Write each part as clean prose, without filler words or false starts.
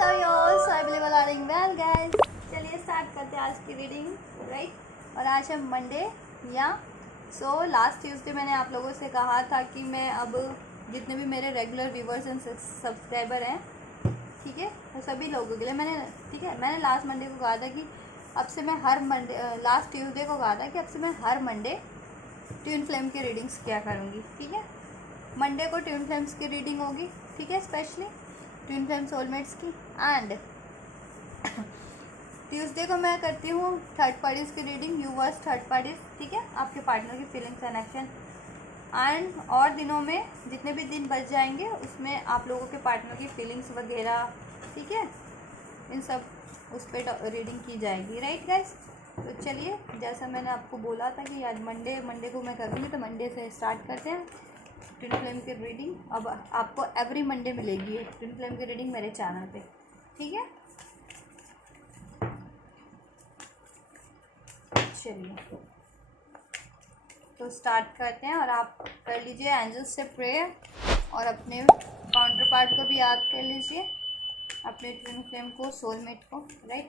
how yours? I believe all are doing well, guys. चलिए start करते हैं आज की रीडिंग, राइट। और आज है मंडे या लास्ट ट्यूसडे मैंने आप लोगों से कहा था कि मैं अब जितने भी मेरे रेगुलर व्यूवर्स एंड सब्सक्राइबर हैं, ठीक है, तो सभी लोगों के लिए मैंने लास्ट मंडे को कहा था कि अब से मैं हर मंडे, लास्ट ट्यूसडे को कहा था कि अब से मैं हर मंडे ट्विन फ्लेम की रीडिंग्स किया करूँगी, ठीक है। मंडे को ट्विन फ्लेम्स की रीडिंग होगी, ठीक है, स्पेशली ट्विन फ्लेम सोलमेट्स की। एंड ट्यूसडे को मैं करती हूँ थर्ड पार्टीज़ की रीडिंग, यूवर्स थर्ड पार्टीज़, ठीक है, आपके पार्टनर की फीलिंग्स एंड एक्शन। एंड और दिनों में जितने भी दिन बच जाएंगे उसमें आप लोगों के पार्टनर की फीलिंग्स वगैरह, ठीक है, इन सब उस पर रीडिंग की जाएगी, राइट गाइस। तो चलिए, जैसा मैंने आपको बोला था कि आज मंडे को मैं करूँगी, तो मंडे से स्टार्ट करते हैं ट्विन फ्लेम की रीडिंग। अब आपको एवरी मंडे मिलेगी ट्विन फ्लेम की रीडिंग मेरे चैनल पे, ठीक है। चलिए तो स्टार्ट करते हैं, और आप कर लीजिए एंजल्स से प्रेयर और अपने काउंटर पार्ट को भी याद कर लीजिए, अपने ट्विन फ्लेम को, सोलमेट को, राइट।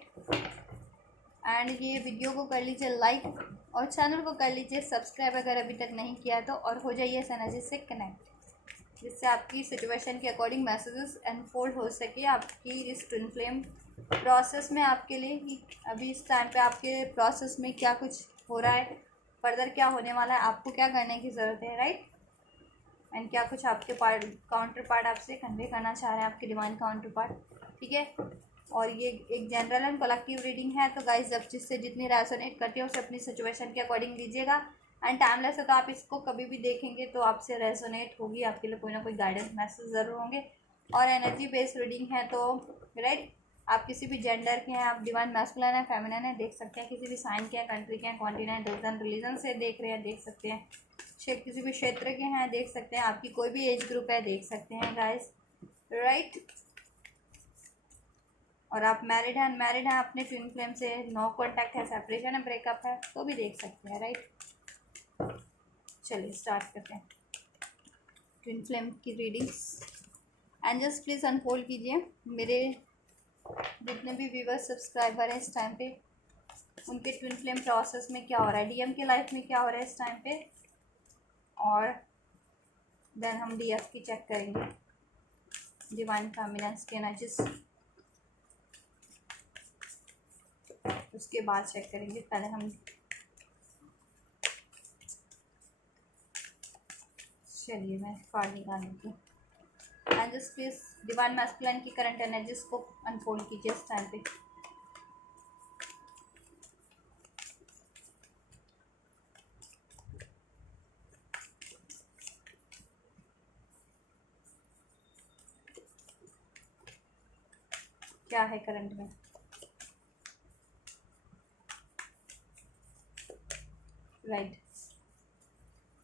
एंड ये वीडियो को कर लीजिए लाइक और चैनल को कर लीजिए सब्सक्राइब अगर अभी तक नहीं किया तो, और हो जाइए इस एनर्जी से कनेक्ट, जिससे आपकी सिचुएशन के अकॉर्डिंग मैसेजेस अनफोल्ड हो सके आपकी इस ट्विन फ्लेम प्रोसेस में आपके लिए, कि अभी इस टाइम पे आपके प्रोसेस में क्या कुछ हो रहा है, फर्दर क्या होने वाला है, आपको क्या करने की ज़रूरत है, राइट। एंड क्या कुछ आपके काउंटर पार्ट आपसे कन्वे करना चाह रहे हैं, आपके डिवाइन काउंटर पार्ट, ठीक है। और ये एक जनरल एंड कलेक्टिव रीडिंग है, तो गाइस जब जिससे जितनी रेजोनेट करती है उसे अपनी सिचुएशन के अकॉर्डिंग लीजिएगा। एंड टाइमलेस है तो आप इसको कभी भी देखेंगे तो आपसे रेजोनेट होगी, आपके लिए कोई ना कोई गाइडेंस मैसेज ज़रूर होंगे। और एनर्जी बेस्ड रीडिंग है तो राइट, आप किसी भी जेंडर के हैं, आप डिवाइन मैस्कुलिन है, फेमिनिन है, देख सकते हैं, किसी भी साइन के हैं, कंट्री के हैं, कॉन्टिनेंट, रीजन, रिलीजन से देख रहे हैं, देख सकते हैं, किसी भी क्षेत्र के हैं, देख सकते हैं, आपकी कोई भी एज ग्रुप है, देख सकते हैं गाइस, राइट। और आप मैरिड हैं, अनमैरिड हैं, अपने ट्विन फ्लेम से नो कॉन्टैक्ट है, सेपरेशन है, ब्रेकअप है, तो भी देख सकते हैं, राइट। चलिए स्टार्ट करते हैं ट्विन फ्लेम की रीडिंग्स। एंजल्स प्लीज़ अनफोल्ड कीजिए मेरे जितने भी व्यूवर्स सब्सक्राइबर हैं इस टाइम पे, उनके ट्विन फ्लेम प्रोसेस में क्या हो रहा है, डीएम की लाइफ में क्या हो रहा है इस टाइम पे, और देन हम डीएफ की चेक करेंगे, डिवाइन फेमिनिन्स के एनर्जीज, उसके बाद चेक करेंगे। पहले हम चलिए मैं कार्ड निकाल लेती हूँ। एंजल्स प्लीज डिवाइन मैस्कुलिन की करंट एनर्जीज को अनफोल्ड कीजिए इस टाइम पे। क्या है करंट में, राइट।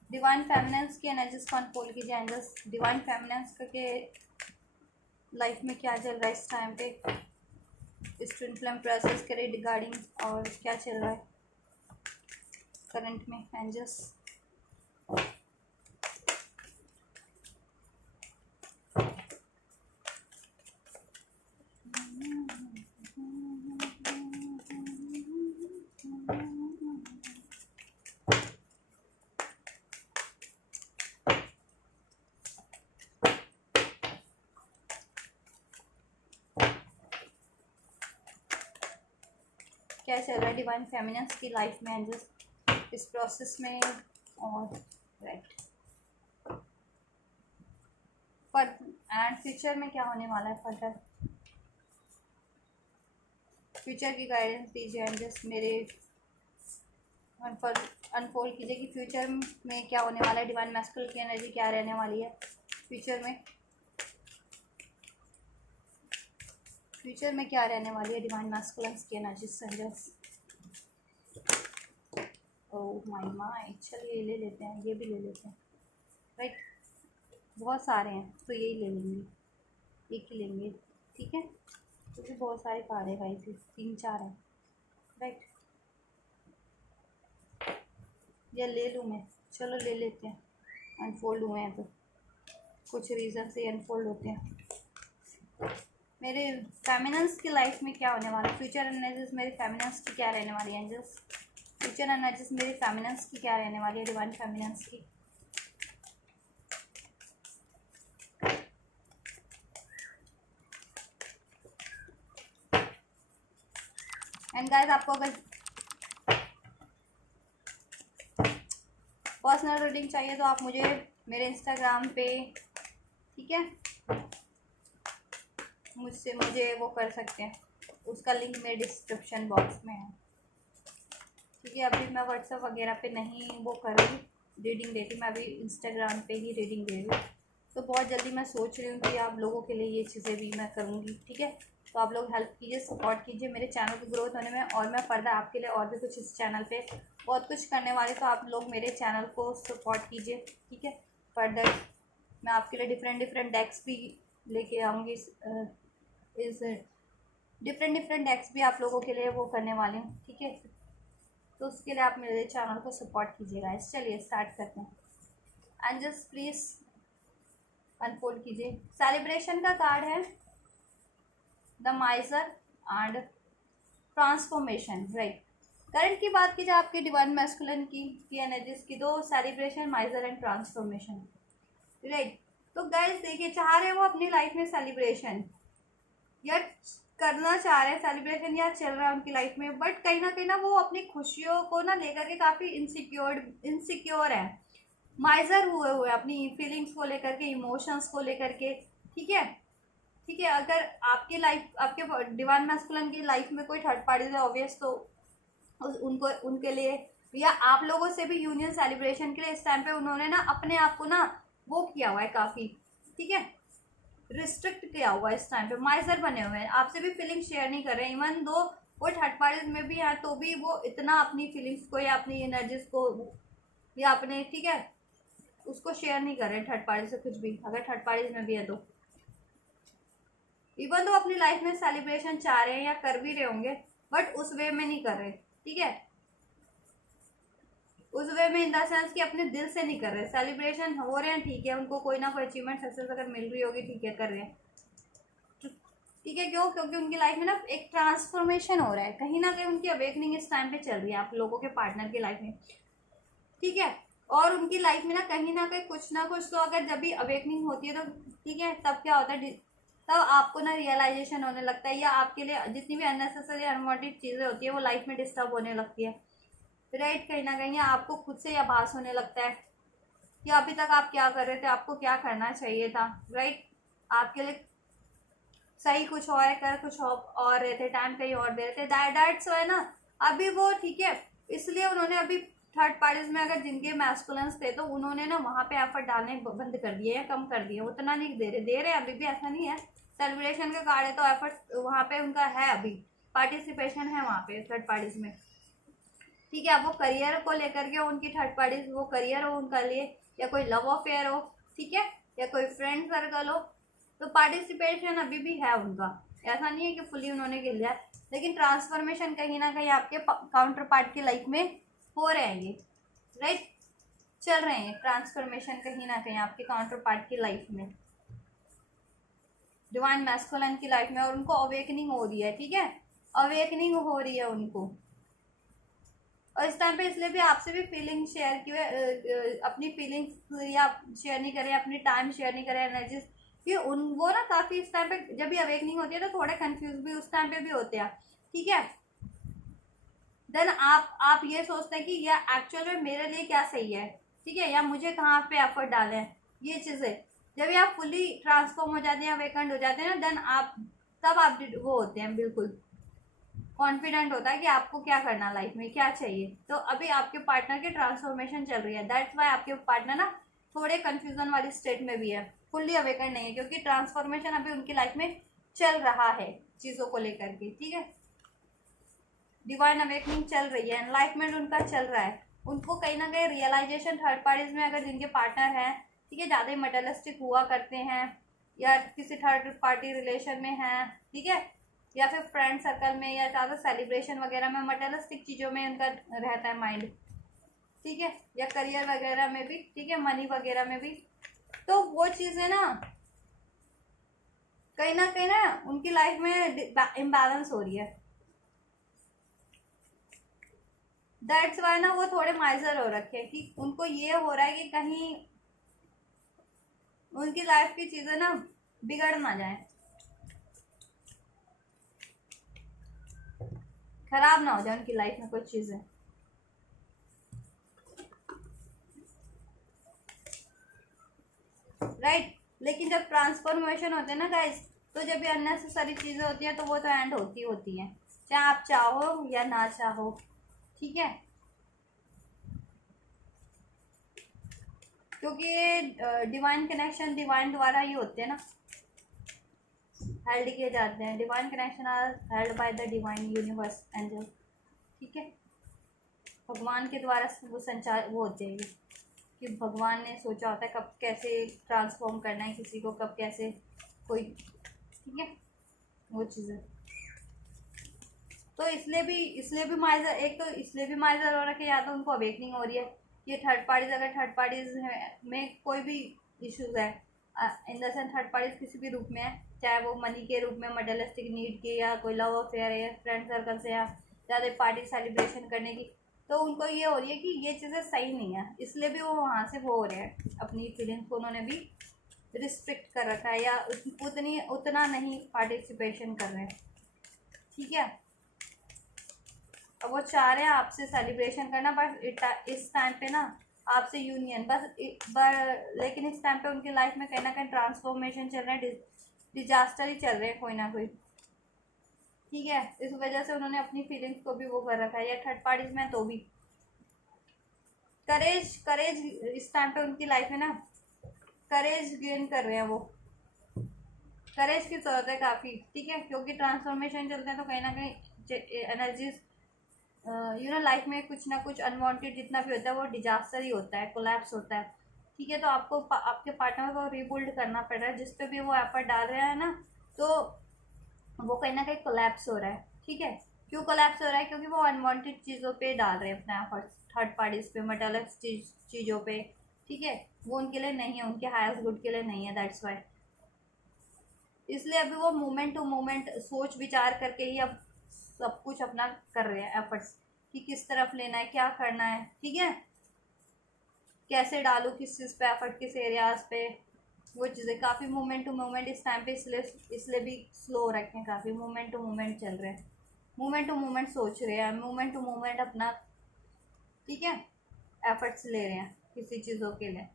डिवाइन फेमिनिन्स की एनर्जीज को अनफोल्ड कीजिए एंजल्स। डिवाइन फेमिनिन्स के लाइफ में क्या चल रहा है इस टाइम पे, इस ट्विन फ्लेम प्रोसेस के रिगार्डिंग, और क्या चल रहा है करंट में एंजल्स। क्या चल रहा है डिवाइन फेमिनिन्स की लाइफ में एंजल्स इस प्रोसेस में, और राइट पर एंड फ्यूचर में क्या होने वाला है, फर्दर फ्यूचर की गाइडेंस दीजिए एंजल्स मेरे, अनफोल्ड कीजिए कि फ्यूचर में क्या होने वाला है, डिवाइन मैस्कुलिन की एनर्जी क्या रहने वाली है फ्यूचर में, फ्यूचर में क्या रहने वाली है डिवाइन मैस्कुलिन की एनर्जी एंजल्स। ओह माय, चलिए ले लेते हैं, ये भी ले लेते हैं, राइट। बहुत सारे हैं तो यही ले लेंगे, एक ही लेंगे, ठीक है, क्योंकि बहुत सारे कार्ड है भाई, 3-4 हैं, राइट। या ले लूँ मैं, चलो ले लेते हैं, अनफोल्ड हुए हैं तो कुछ रीज़न से अनफोल्ड होते हैं। मेरे फेमिनिन्स की लाइफ में क्या होने वाला है, फ्यूचर एनर्जीज मेरी फेमिनिन्स की क्या रहने वाली है एंजल्स, फ्यूचर एनर्जीज मेरी फेमिनिन्स की क्या रहने वाली है, डिवाइन फेमिनिन्स की। एंड गाइस आपको अगर पर्सनल रीडिंग चाहिए तो आप मुझे मेरे इंस्टाग्राम पे, ठीक है, मुझे वो कर सकते हैं, उसका लिंक मेरे डिस्क्रिप्शन बॉक्स में है, ठीक है। अभी मैं व्हाट्सएप वगैरह पे नहीं वो कर रही रीडिंग देती, मैं अभी इंस्टाग्राम पे ही रीडिंग दे रही हूँ। तो बहुत जल्दी मैं सोच रही हूँ कि आप लोगों के लिए ये चीज़ें भी मैं करूँगी, ठीक है। तो आप लोग हेल्प कीजिए, सपोर्ट कीजिए मेरे चैनल की ग्रोथ होने में, और मैं फर्दर आपके लिए और भी कुछ इस चैनल पे बहुत कुछ करने वाली, तो आप लोग मेरे चैनल को सपोर्ट कीजिए, ठीक है। फर्दर मैं आपके लिए डिफरेंट डिफरेंट डेक्स भी लेके आऊँगी, इस डिफरेंट डेक्स भी आप लोगों के लिए वो करने वाली हूँ, ठीक है। तो उसके लिए आप मेरे चैनल को सपोर्ट कीजिएगा। चलिए स्टार्ट करते हैं। एंड जस्ट प्लीज़ अनफोल्ड कीजिए। सेलिब्रेशन का कार्ड है the माइजर and transformation, right. Current की बात की जाए आपके डिवाइन मैस्कुलिन की एनर्जीज की, तो सेलिब्रेशन, माइजर एंड ट्रांसफॉर्मेशन, राइट। तो गाइस देखिए, चाह रहे हो अपनी लाइफ में सेलिब्रेशन, या करना चाह रहे हैं सेलिब्रेशन, या चल रहा है उनकी लाइफ में, बट कहीं ना वो अपनी खुशियों को ना लेकर के काफ़ी इनसिक्योर है, माइजर हुए अपनी फीलिंग्स को लेकर के, इमोशंस को लेकर के, ठीक है। ठीक है, अगर आपकी लाइफ, आपके डिवाइन मैस्कुलिन की लाइफ में कोई थर्ड पार्टी है ऑब्वियस, तो उनको, उनके लिए, या आप लोगों से भी यूनियन सेलिब्रेशन के लिए इस टाइम पे उन्होंने ना अपने आप को ना वो किया हुआ है काफ़ी, ठीक है, रिस्ट्रिक्ट किया हुआ है इस टाइम पे, माइजर बने हुए हैं, आपसे भी फीलिंग शेयर नहीं कर रहे हैं। इवन दो वो थर्ड पार्टीज में भी है तो भी वो इतना अपनी फीलिंग्स को या अपनी एनर्जीज को या अपने, ठीक है, उसको शेयर नहीं कर रहे थर्ड पार्टी से कुछ भी, अगर थर्ड पार्टीज में भी है तो। इवन तो अपनी लाइफ में सेलिब्रेशन चाह रहे हैं या कर भी रहे होंगे, बट उस वे में नहीं कर रहे, ठीक है, उस वे में इन द सेंस कि अपने दिल से नहीं कर रहे। सेलिब्रेशन हो रहे हैं, ठीक है, उनको कोई ना कोई अचीवमेंट सक्सेस अगर मिल रही होगी, ठीक है, कर रहे हैं, ठीक है। क्यों? क्योंकि उनकी लाइफ में ना एक ट्रांसफॉर्मेशन हो रहा है, कहीं ना कहीं उनकी अवेकनिंग इस टाइम पे चल रही है आप लोगों के पार्टनर की लाइफ में, ठीक है। और उनकी लाइफ में ना कहीं कुछ ना कुछ तो अगर जब भी अवेकनिंग होती है तो, ठीक है, तब क्या होता है, तब आपको ना रियलाइजेशन होने लगता है, या आपके लिए जितनी भी अननेसेसरी अनवांटेड चीज़ें होती है वो लाइफ में डिस्टर्ब होने लगती है, राइट। कहीं ना कहीं आपको खुद से आभास होने लगता है कि अभी तक आप क्या कर रहे थे, आपको क्या करना चाहिए था, राइट। आपके लिए सही कुछ और है, कर कुछ और रहे थे, टाइम कहीं और दे रहे थे, दैट्स व्हाई ना अभी वो, ठीक है, इसलिए उन्होंने अभी थर्ड पार्टीज में अगर जिनके मैस्कुलेंस थे तो उन्होंने ना वहाँ पे एफर्ट डालने बंद कर दिए या कम कर दिए, उतना नहीं दे रहे अभी भी, ऐसा नहीं है। सेलिब्रेशन का कार्ड है तो एफर्ट वहाँ पे उनका है, अभी पार्टिसिपेशन है वहाँ पे थर्ड पार्टीज में, ठीक है। अब वो करियर को लेकर के उनकी थर्ड पार्टीज, वो करियर हो उनका लिए, या कोई लव अफेयर हो, ठीक है, या कोई फ्रेंड सर्कल हो, तो पार्टिसिपेशन अभी भी है उनका, ऐसा नहीं है कि फुली उन्होंने गिर लिया, लेकिन ट्रांसफॉर्मेशन कहीं ना कहीं आपके काउंटर पार्ट की लाइफ में हो रहे हैं ये, राइट, चल रहे हैं ट्रांसफॉर्मेशन कहीं ना कहीं आपके काउंटर पार्ट की लाइफ में, डिवाइन मैस्कुलिन की लाइफ में, और उनको अवेकनिंग हो रही है, ठीक है, अवेकनिंग हो रही है उनको। और इस टाइम पे इसलिए भी आपसे भी फीलिंग शेयर की हुए, अपनी फीलिंग्स या शेयर नहीं करें, अपनी टाइम शेयर नहीं करें, एनर्जीज, कि उन वो ना काफ़ी इस टाइम पे जब भी अवेकनिंग होती है तो थोड़े कंफ्यूज भी उस टाइम पे भी होते हैं, ठीक है। देन आप ये सोचते हैं कि यह एक्चुअल में मेरे लिए क्या सही है, ठीक है, या मुझे कहाँ पे एफर्ट डालें, ये चीज़ें जब ये आप फुली ट्रांसफॉर्म हो जाते हैं, वेकेंट हो जाते हैं ना, देन आप तब आप वो होते हैं, बिल्कुल कॉन्फिडेंट होता है कि आपको क्या करना लाइफ में, क्या चाहिए। तो अभी आपके पार्टनर की ट्रांसफॉर्मेशन चल रही है, दैट्स वाई आपके पार्टनर ना थोड़े कंफ्यूजन वाली स्टेट में भी है, फुल्ली अवेकन नहीं है, क्योंकि ट्रांसफॉर्मेशन अभी उनकी लाइफ में चल रहा है चीज़ों को लेकर के, ठीक है, डिवाइन अवेकनिंग चल रही है, एनलाइटमेंट उनका चल रहा है, उनको कहीं ना कहीं रियलाइजेशन थर्ड पार्टीज में अगर जिनके पार्टनर हैं, ठीक है, ज़्यादा मटेरियलिस्टिक हुआ करते हैं, या किसी थर्ड पार्टी रिलेशन में हैं, ठीक है, या फिर फ्रेंड सर्कल में, या ज़्यादा सेलिब्रेशन वगैरह में, मटेरियलिस्टिक चीज़ों में उनका रहता है माइंड, ठीक है, या करियर वगैरह में भी, ठीक है, मनी वगैरह में भी, तो वो चीज़ें ना कहीं ना उनकी लाइफ में इम्बैलेंस हो रही है। दैट्स वाई ना वो थोड़े माइजर हो रखे हैं कि उनको ये हो रहा है कि कहीं उनकी लाइफ की चीजें ना बिगड़ ना जाए, खराब ना हो जाए उनकी लाइफ में कुछ चीजें, राइट। लेकिन जब ट्रांसफॉर्मेशन होते हैं ना गाइस, तो जब ये अननेसेसरी चीजें होती हैं तो वो तो एंड होती होती हैं, चाहे आप चाहो या ना चाहो, ठीक है। क्योंकि ये डिवाइन कनेक्शन डिवाइन द्वारा ही होते हैं ना, हेल्ड किए जाते हैं। Divine connection are held by the divine universe angel, ठीक है। भगवान के द्वारा वो संचार वो होते हैं कि भगवान ने सोचा होता है कब कैसे ट्रांसफॉर्म करना है किसी को, कब कैसे कोई, ठीक है, वो चीज़ें। तो इसलिए भी माइजर, एक तो इसलिए भी माइजर हो रखा है, या तो उनको अवेकनिंग हो रही है। ये थर्ड पार्टीज, अगर थर्ड पार्टीज में कोई भी इश्यूज है, in the sense third parties किसी भी रूप में है, चाहे वो मनी के रूप में, मटेरियलिस्टिक नीड के, या कोई लव अफेयर है, फ्रेंड सर्कल से, या ज़्यादा पार्टी सेलिब्रेशन करने की, तो उनको ये हो रही है कि ये चीज़ें सही नहीं है, इसलिए भी वो वहाँ से वो हो रहे हैं, अपनी फीलिंग्स को उन्होंने भी रिस्ट्रिक्ट कर रखा है, या उतना नहीं पार्टिसिपेशन कर रहे हैं, ठीक है। अब वो चाह रहे हैं आपसे सेलिब्रेशन करना, बट इस टाइम पे ना आपसे यूनियन लेकिन इस टाइम पे उनकी लाइफ में कहीं ना कहीं ट्रांसफॉर्मेशन चल रहे हैं, डिजास्टर ही चल रहे हैं कोई ना कोई, ठीक है। इस वजह से उन्होंने अपनी फीलिंग्स को भी वो कर रखा है, या थर्ड पार्टीज में तो भी करेज इस टाइम पे उनकी लाइफ में ना करेज गेन कर रहे हैं, वो करेज की जरूरत है काफ़ी, ठीक है। क्योंकि ट्रांसफॉर्मेशन चलते हैं तो कहीं ना कहीं एनर्जीज लाइफ में कुछ ना कुछ अनवांटेड जितना भी होता है वो डिजास्टर ही होता है, कोलैप्स होता है, ठीक है। तो आपको आपके पार्टनर को रिबिल्ड करना पड़ रहा है, जिस पे भी वो एफर्ट डाल रहे हैं ना, तो वो कहीं ना कहीं कोलैप्स हो रहा है, ठीक है। क्यों कोलैप्स हो रहा है? क्योंकि वो अनवांटेड चीज़ों पे डाल रहे हैं अपना एफर्ट, थर्ड पार्टीज पे, मटेरियल चीज़ों पे, ठीक है। वो उनके लिए नहीं है, उनके हाईएस्ट गुड के लिए नहीं है, दैट्स वाई। इसलिए अभी वो मोमेंट टू मोमेंट सोच विचार करके ही अब सब कुछ अपना कर रहे हैं एफर्ट्स, कि किस तरफ लेना है, क्या करना है, ठीक है, कैसे डालूँ किस चीज़ पे एफर्ट, किस एरियाज पे, वो चीज़ें काफ़ी मोमेंट टू मोमेंट इस टाइम पे इसलिए भी स्लो रखें, काफ़ी मोमेंट टू मोमेंट चल रहे हैं, मोमेंट टू मोमेंट सोच रहे हैं, मोमेंट टू मोमेंट अपना, ठीक है, एफर्ट्स ले रहे हैं किसी चीज़ों के लिए।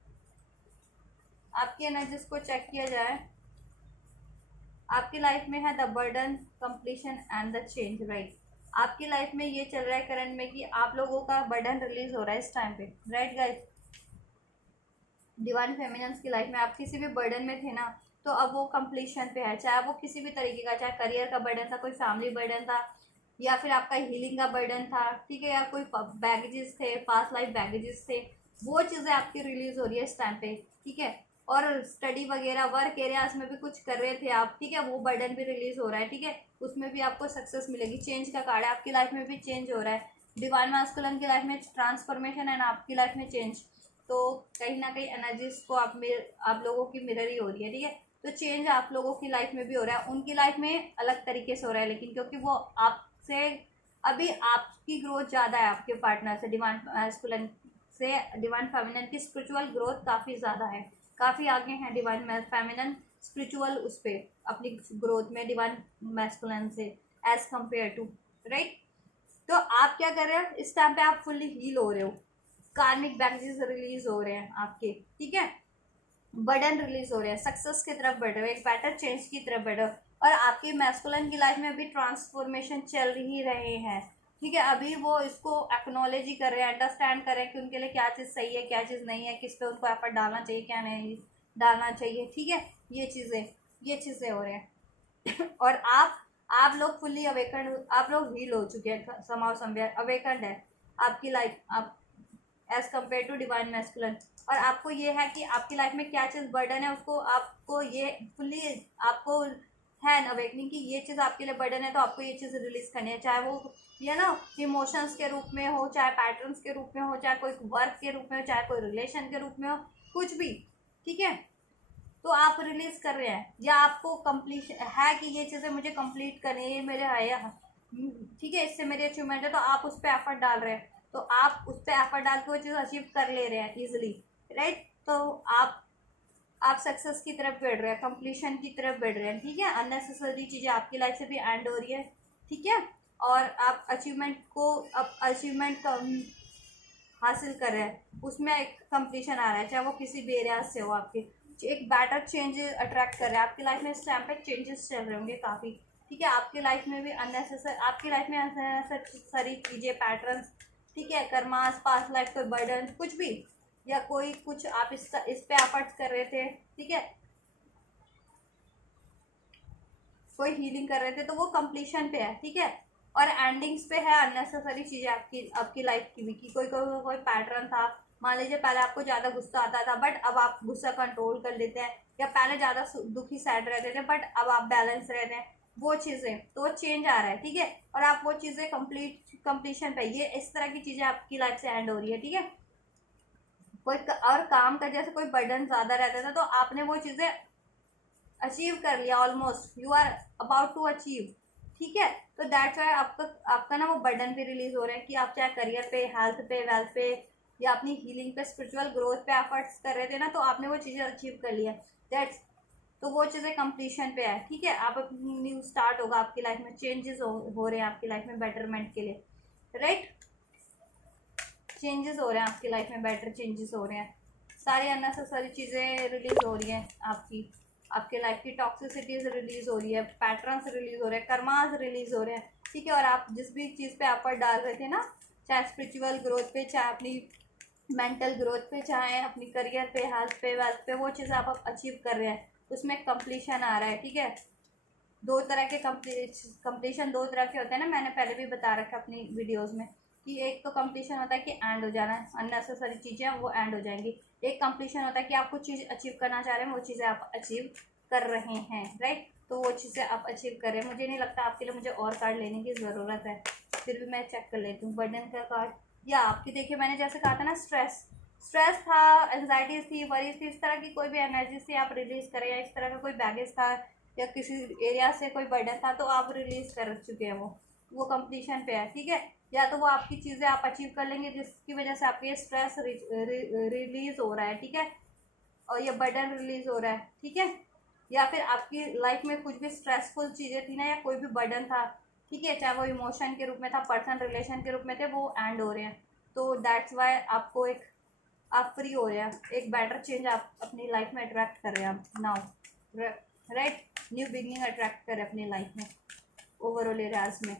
आपकी एनर्जीज को चेक किया जाए, आपकी लाइफ में है the burden, completion and the change, right. आपकी लाइफ में ये चल रहा है करंट में कि आप लोगों का बर्डन रिलीज हो रहा है इस टाइम पे, राइट गाइस। डिवाइन फेमिनिन्स की लाइफ में आप किसी भी बर्डन में थे ना, तो अब वो कंप्लीशन पे है, चाहे वो किसी भी तरीके का, चाहे करियर का बर्डन था, कोई फैमिली बर्डन था, या फिर आपका हीलिंग का बर्डन था, ठीक है, या कोई बैगेजेस थे, पास्ट लाइफ बैगेजेस थे, वो चीज़ें आपकी रिलीज हो रही है इस टाइम पे, ठीक है। और स्टडी वगैरह वर्क एरियाज में भी कुछ कर रहे थे आप, ठीक है, वो बर्डन भी रिलीज हो रहा है, ठीक है, उसमें भी आपको सक्सेस मिलेगी। चेंज का कार्ड है, आपकी लाइफ में भी चेंज हो रहा है, डिवाइन मास्कुलिन की लाइफ में ट्रांसफॉर्मेशन एंड आपकी लाइफ में चेंज, तो कहीं ना कहीं एनर्जीज को आप लोगों की मिरर ही हो रही है, ठीक है। तो चेंज आप लोगों की लाइफ में भी हो रहा है, उनकी लाइफ में अलग तरीके से हो रहा है, लेकिन क्योंकि वो आपसे अभी आपकी ग्रोथ ज़्यादा है, आपके पार्टनर से, डिवाइन मैस्कुलिन से डिवाइन फेमिनिन की स्पिरिचुअल ग्रोथ काफ़ी ज़्यादा है, काफ़ी आगे हैं डिवाइन फेमिनिन स्पिरिचुअल उस पर अपनी ग्रोथ में डिवाइन मैस्कुलिन से एज कम्पेयर टू, राइट। तो आप क्या कर रहे हो इस टाइम पे? आप फुल्ली हील हो रहे हो, कार्मिक बैगेजेस रिलीज हो रहे हैं आपके, ठीक है, बर्डन रिलीज हो रहे हैं, सक्सेस की तरफ बढ़ रहे हो, एक बेटर चेंज की तरफ बढ़ रहे हो, और आपकी मैस्कुलिन की लाइफ में अभी ट्रांसफॉर्मेशन चल ही रहे हैं, ठीक है। अभी वो इसको एक्नॉलेज ही कर रहे हैं, अंडरस्टैंड कर रहे हैं कि उनके लिए क्या चीज़ सही है, क्या चीज़ नहीं है, किस पे उनको एफर्ट डालना चाहिए, क्या नहीं डालना चाहिए, ठीक है। ये चीज़ें हो रहे हैं और आप लोग फुल्ली अवेकन, आप लोग हील हो चुके हैं, समाव समवेयर अवेकन्ड है आपकी लाइफ, आप as compare to divine masculine. और आपको ये है कि आपकी लाइफ में क्या चीज़ बर्डन है, उसको आपको ये फुल्ली आपको है अवेकनिंग कि ये चीज़ आपके लिए बर्डन है, तो आपको ये चीज़ रिलीज करनी है, चाहे वो ये ना इमोशंस के रूप में हो, चाहे पैटर्न्स के रूप में हो, चाहे कोई वर्क के रूप में हो, चाहे कोई रिलेशन के रूप में हो, कुछ भी, ठीक है। तो आप रिलीज कर रहे हैं, या आपको कंप्लीशन है कि ये चीज़ें मुझे कंप्लीट करनी है, ये मेरे आया, ठीक है, इससे मेरी अचीवमेंट है, तो आप उस पर एफर्ट डाल रहे हैं, तो आप उस पर एफर्ट डाल के वो चीज़ अचीव कर ले रहे हैं इजिली, राइट। तो आप सक्सेस की तरफ बढ़ रहे हैं, कंप्लीशन की तरफ बढ़ रहे हैं, ठीक है। अननेसेसरी चीज़ें आपकी लाइफ से भी एंड हो रही है, ठीक है। और आप अचीवमेंट को, अब अचीवमेंट हासिल कर रहे हैं, उसमें एक कंप्लीशन आ रहा है, चाहे वो किसी भी एरिया से हो आपके, एक बेटर चेंज अट्रैक्ट कर रहे हैं आपकी लाइफ में। इस टाइम पे चेंजेस चल रहे होंगे काफ़ी, ठीक है। आपकी लाइफ में भी अननेसेसरी, आपकी लाइफ में अननेसेसरी चीज़ें, पैटर्न्स, ठीक है, कर्मास, पास्ट लाइफ, कोई बर्डन, कुछ भी, या कोई कुछ आप इस पे एफर्ट्स कर रहे थे, ठीक है, कोई हीलिंग कर रहे थे, तो वो कंप्लीशन पे है, ठीक है। और एंडिंग्स पे है अननेसेसरी चीज़ें आपकी लाइफ की भी, कि कोई पैटर्न था, मान लीजिए पहले आपको ज़्यादा गुस्सा आता था, बट अब आप गुस्सा कंट्रोल कर लेते हैं, या पहले ज़्यादा दुखी सैड रहते थे, बट अब आप बैलेंस रहते हैं, वो चीज़ें, तो वो चेंज आ रहा है, ठीक है। और आप वो चीज़ें कंप्लीशन पे, ये इस तरह की चीज़ें आपकी लाइफ से एंड हो रही है, ठीक है। कोई और काम का जैसे कोई बर्डन ज़्यादा रहता था, तो आपने वो चीज़ें अचीव कर लिया, almost you are about to achieve, ठीक है। तो दैट्स वाई आपका ना वो बर्डन पे रिलीज हो रहा है, कि आप चाहे करियर पे, हेल्थ पे, वेल्थ पे, या अपनी हीलिंग पे, स्पिरिचुअल ग्रोथ पे एफर्ट्स कर रहे थे ना, तो आपने वो चीज़ें अचीव कर लिया, दैट्स, तो वो चीज़ें कंप्लीशन पे है, ठीक है। आप अपनी न्यू स्टार्ट होगा आपकी लाइफ में, चेंजेस हो रहे हैं आपकी लाइफ में बेटरमेंट के लिए, राइट। चेंजेस हो रहे हैं आपकी लाइफ में, बेटर चेंजेस हो रहे हैं, सारी अननेसेसरी चीज़ें रिलीज हो रही हैं आपके लाइफ की टॉक्सिसिटीज रिलीज हो रही है, पैटर्न्स रिलीज हो रहे हैं, कर्मास रिलीज हो रहे हैं, ठीक है। और आप जिस भी चीज़ पे एफर्ट डाल रहे थे ना, चाहे स्पिरिचुअल ग्रोथ पे, चाहे अपनी मेंटल ग्रोथ पे, चाहे अपनी करियर पे, हेल्थ पे, वेल्थ पे, वो चीज़ आप अचीव कर रहे हैं, उसमें कंप्लीशन आ रहा है, ठीक है। दो तरह के कंप्लीशन दो तरह के होते हैं ना, मैंने पहले भी बता रखा अपनी वीडियोज़ में, कि एक तो कंप्लीशन होता है कि एंड हो जाना है, अननेसेसरी चीज़ें वो एंड हो जाएंगी। एक कंप्लीशन होता है कि आप कुछ चीज़ अचीव करना चाह रहे हैं, वो चीज़ें आप अचीव कर रहे हैं, राइट। तो वो चीज़ें आप अचीव कर रहे हैं। मुझे नहीं लगता आपके लिए मुझे और कार्ड लेने की ज़रूरत है, फिर भी मैं चेक कर लेती हूँ बर्डन का कार्ड। या आपकी देखिए, मैंने जैसे कहा था ना, स्ट्रेस था, एंजाइटीज थी, वरीज थी, इस तरह की कोई भी एनर्जी से आप रिलीज करें, या इस तरह का कोई बैगेज था, या किसी एरिया से कोई बर्डन था, तो आप रिलीज कर चुके हैं, वो कंप्लीशन पे है, ठीक है। या तो वो आपकी चीज़ें आप अचीव कर लेंगे, जिसकी वजह से आपका ये स्ट्रेस रिलीज हो रहा है, ठीक है, और ये बर्डन रिलीज हो रहा है, ठीक है। या फिर आपकी लाइफ में कुछ भी स्ट्रेसफुल चीज़ें थी ना, या कोई भी बर्डन था, ठीक है, चाहे वो इमोशन के रूप में था, पर्सन रिलेशन के रूप में थे, वो एंड हो रहे हैं। तो दैट्स वाई आपको आप फ्री हो रहे हैं, एक बेटर चेंज आप अपनी लाइफ में अट्रैक्ट कर रहे हैं आप now, right. New beginning attract कर रहे हैं अपनी लाइफ में, ओवरऑल एरियाज में,